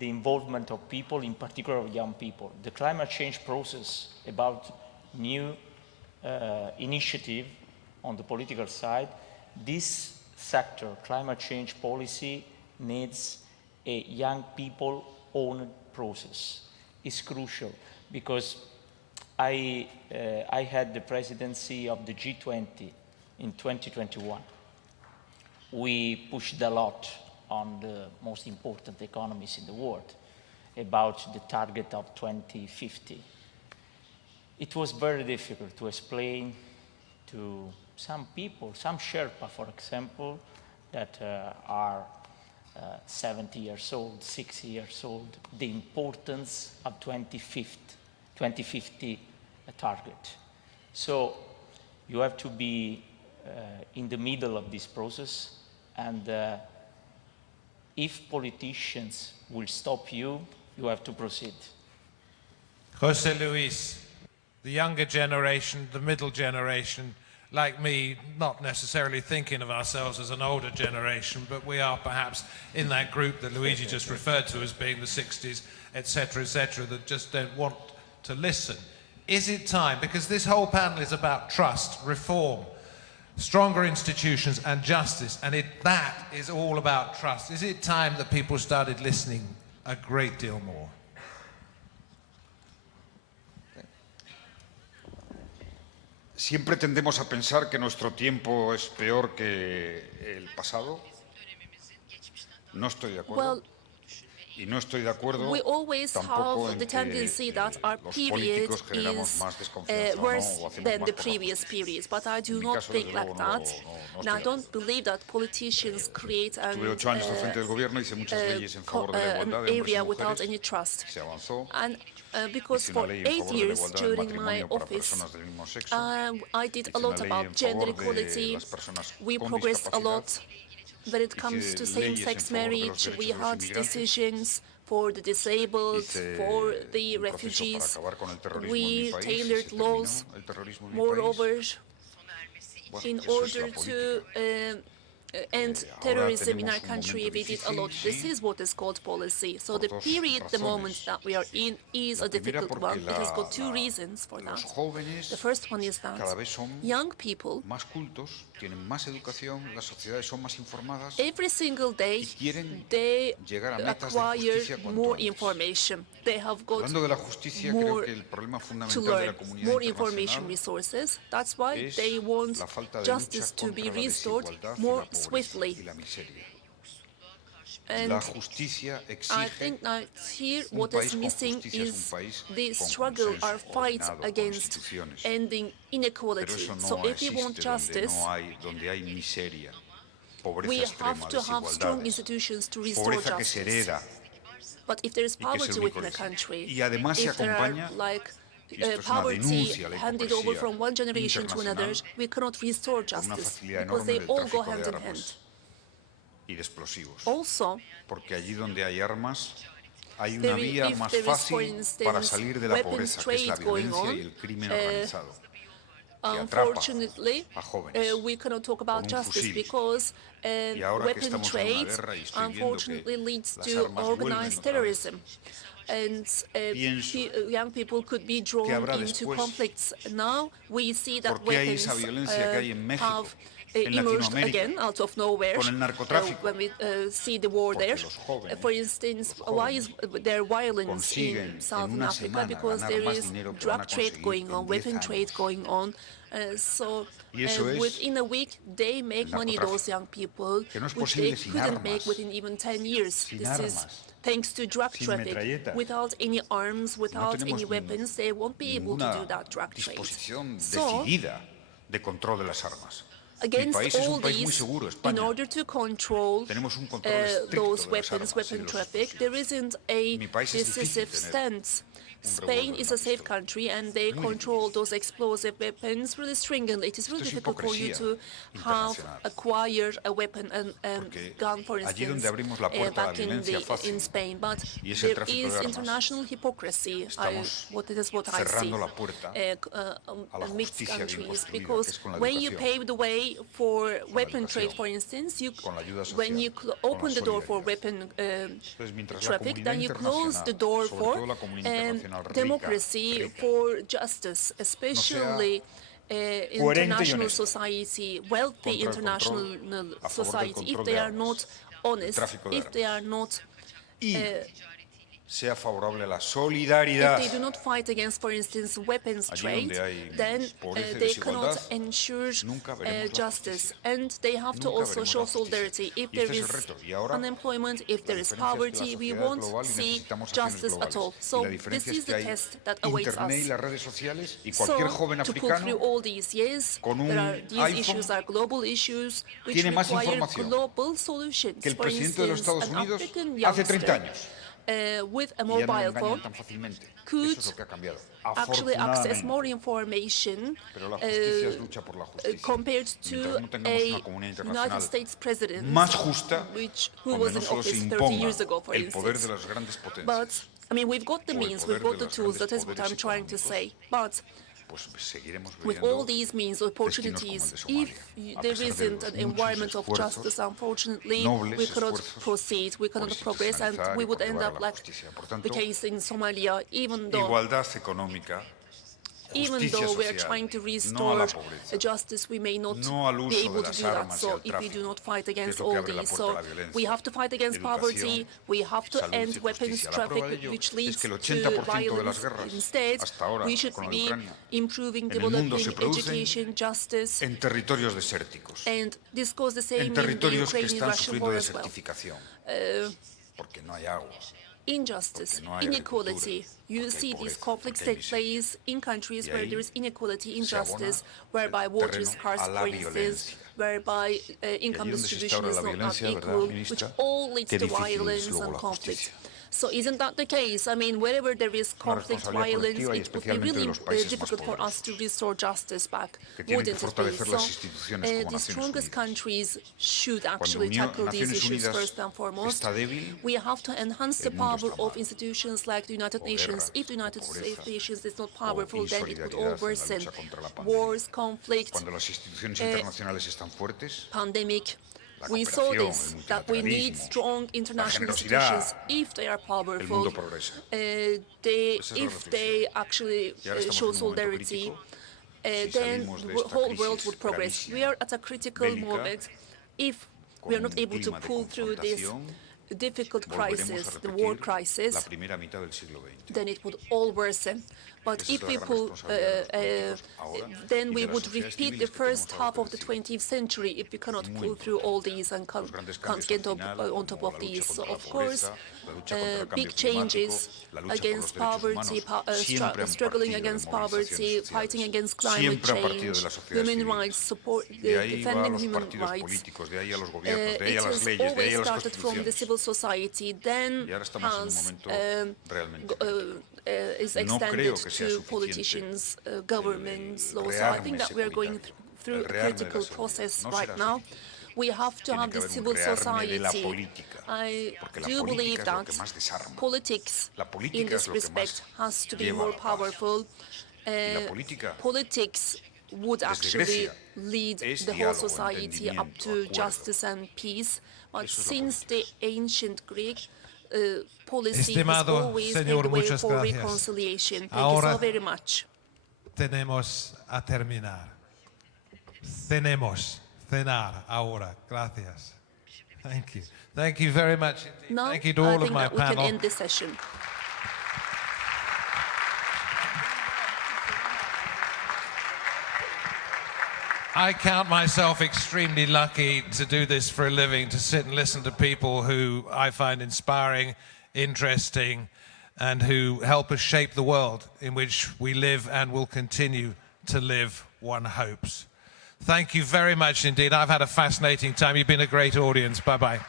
the involvement of people, in particular of young people. The climate change process about new initiative on the political side, this sector, climate change policy, needs a young people-owned process. It's crucial because I had the presidency of the G20 in 2021. We pushed a lot on the most important economies in the world about the target of 2050. It was very difficult to explain to some people, some Sherpa, for example, that are 70 years old, 60 years old, the importance of 2050 target. So you have to be in the middle of this process, and if politicians will stop you, you have to proceed. José Luis, the younger generation, the middle generation, like me, not necessarily thinking of ourselves as an older generation, but we are perhaps in that group that Luigi just referred to as being the 60s, etc., that just don't want to listen. Is it time, because this whole panel is about trust, reform, stronger institutions and justice, and that is all about trust. Is it time that people started listening a great deal more? Siempre tendemos a pensar que nuestro tiempo es peor que el pasado. No estoy de acuerdo. Y no estoy de acuerdo we always tampoco have en the tendency that our los period políticos generamos más desconfianza is worse o hacemos than más the por previous periods, but I do En mi not caso, think desde like luego, that. no Now, I estoy don't believe that politicians create Estuve 8 años al frente del gobierno, hice muchas leyes en favor de la an igualdad de hombres y area without mujeres. any trust. Se avanzó. And because Hice una for ley en 8 favor de la years igualdad del during my matrimonio para office, personas del mismo sexo. I did a Hice una lot ley about en gender favor de equality. las personas We con progressed a discapacidad. lot. when it comes to same-sex marriage, we had decisions for the disabled, for the refugees. We tailored laws, moreover, in order to end terrorism in our country. We did a lot. This is what is called policy. So the period, the moment that we are in, is a difficult one. It has got two reasons for that. The first one is that young people, every single day, they acquire more information. They have got more to learn, more information resources. That's why they want justice to be restored more swiftly. And I think that here what is missing is the struggle, our fight against ending inequality. So if we want justice, we have to have strong institutions to restore justice. But if there is poverty within a country, if there are poverty handed over from one generation to another, we cannot restore justice because they all go hand in hand. Also, if there is, for instance, weapons trade going on, unfortunately, we cannot talk about justice because weapon trade, unfortunately, leads to organized terrorism. And young people could be drawn into conflicts. Now we see that weapons have emerged again out of nowhere when we see the war there. For instance, why is there violence in Southern Africa? Because there is drug trade going on, weapon trade going on. So within a week, they make money, those young people, which they couldn't make within even 10 years. This is thanks to drug traffic. Without any arms, without any weapons, they won't be able to do that drug trade. So, against all these, in order to control those weapons, weapon traffic, there isn't a decisive stance. Spain is a safe country and they control those explosive weapons really stringently. It is really difficult for you to have acquired a weapon and gun, for instance, back in Spain. But there is international hypocrisy. What I see amidst countries, because when you pave the way for weapon trade, for instance, when you open the door for weapon traffic, then you close the door for democracy, for justice, especially international society, wealthy international society. If they are not honest, if they are not if they do not fight against, for instance, weapons trade, then they cannot ensure justice. And they have to also show solidarity. If there is unemployment, if there is poverty, we won't see justice at all. So this is the test that awaits us. So to pull through all these years, these issues are global issues which require global solutions. For instance, an African youngster with a mobile phone could actually access more information compared to a United States president who was in office 30 years ago, for instance. But, I mean, we've got the means, we've got the tools, that is what I'm trying to say. But with all these means, opportunities, if there isn't an environment of justice, unfortunately, we cannot proceed, we cannot progress, and we would end up like the case in Somalia, even though we are trying to restore justice, we may not be able to do that. So if we do not fight against all these, so we have to fight against poverty, we have to end weapons traffic, which leads to violence. Instead, we should be improving, developing education, justice, and this goes the same in the Ukrainian-Russian war as well. Injustice, inequality. You see these conflicts take place in countries where there is inequality, injustice, whereby water is scarce, for instance, whereby income distribution is not equal, which all leads to violence and conflict. So isn't that the case? I mean, wherever there is conflict, violence, it would be really difficult for us to restore justice back, wouldn't it be? So the strongest countries should actually tackle these issues first and foremost. We have to enhance the power of institutions like the United Nations. If the United Nations is not powerful, then it would all worsen. Wars, conflict, pandemic. We saw this, that we need strong international institutions if they are powerful, if they actually show solidarity, then the whole world would progress. We are at a critical moment. If we are not able to pull through this difficult crisis, the war crisis, then it would all worsen. But if we pull, then we would repeat the first half of the 20th century if we cannot pull through all these and can't get on top of these. So, of course, big changes against poverty, struggling against poverty, fighting against climate change, human rights, support, defending human rights. It has always started from the civil society, then has is extended to politicians, governments, laws. So I think that we are going through a critical process right now. We have to have the civil society. I do believe that politics, in this respect, has to be more powerful. Politics would actually lead the whole society up to justice and peace. But since the ancient Greek, policy has always paved the way for reconciliation. Thank you so very much. Tenemos a terminar. Tenemos cenar ahora. Gracias. Thank you. Thank you very much indeed. Now, thank you to all I of my think that we panel. can end this session. I count myself extremely lucky to do this for a living, to sit and listen to people who I find inspiring, interesting, and who help us shape the world in which we live and will continue to live, one hopes. Thank you very much indeed. I've had a fascinating time. You've been a great audience. Bye-bye.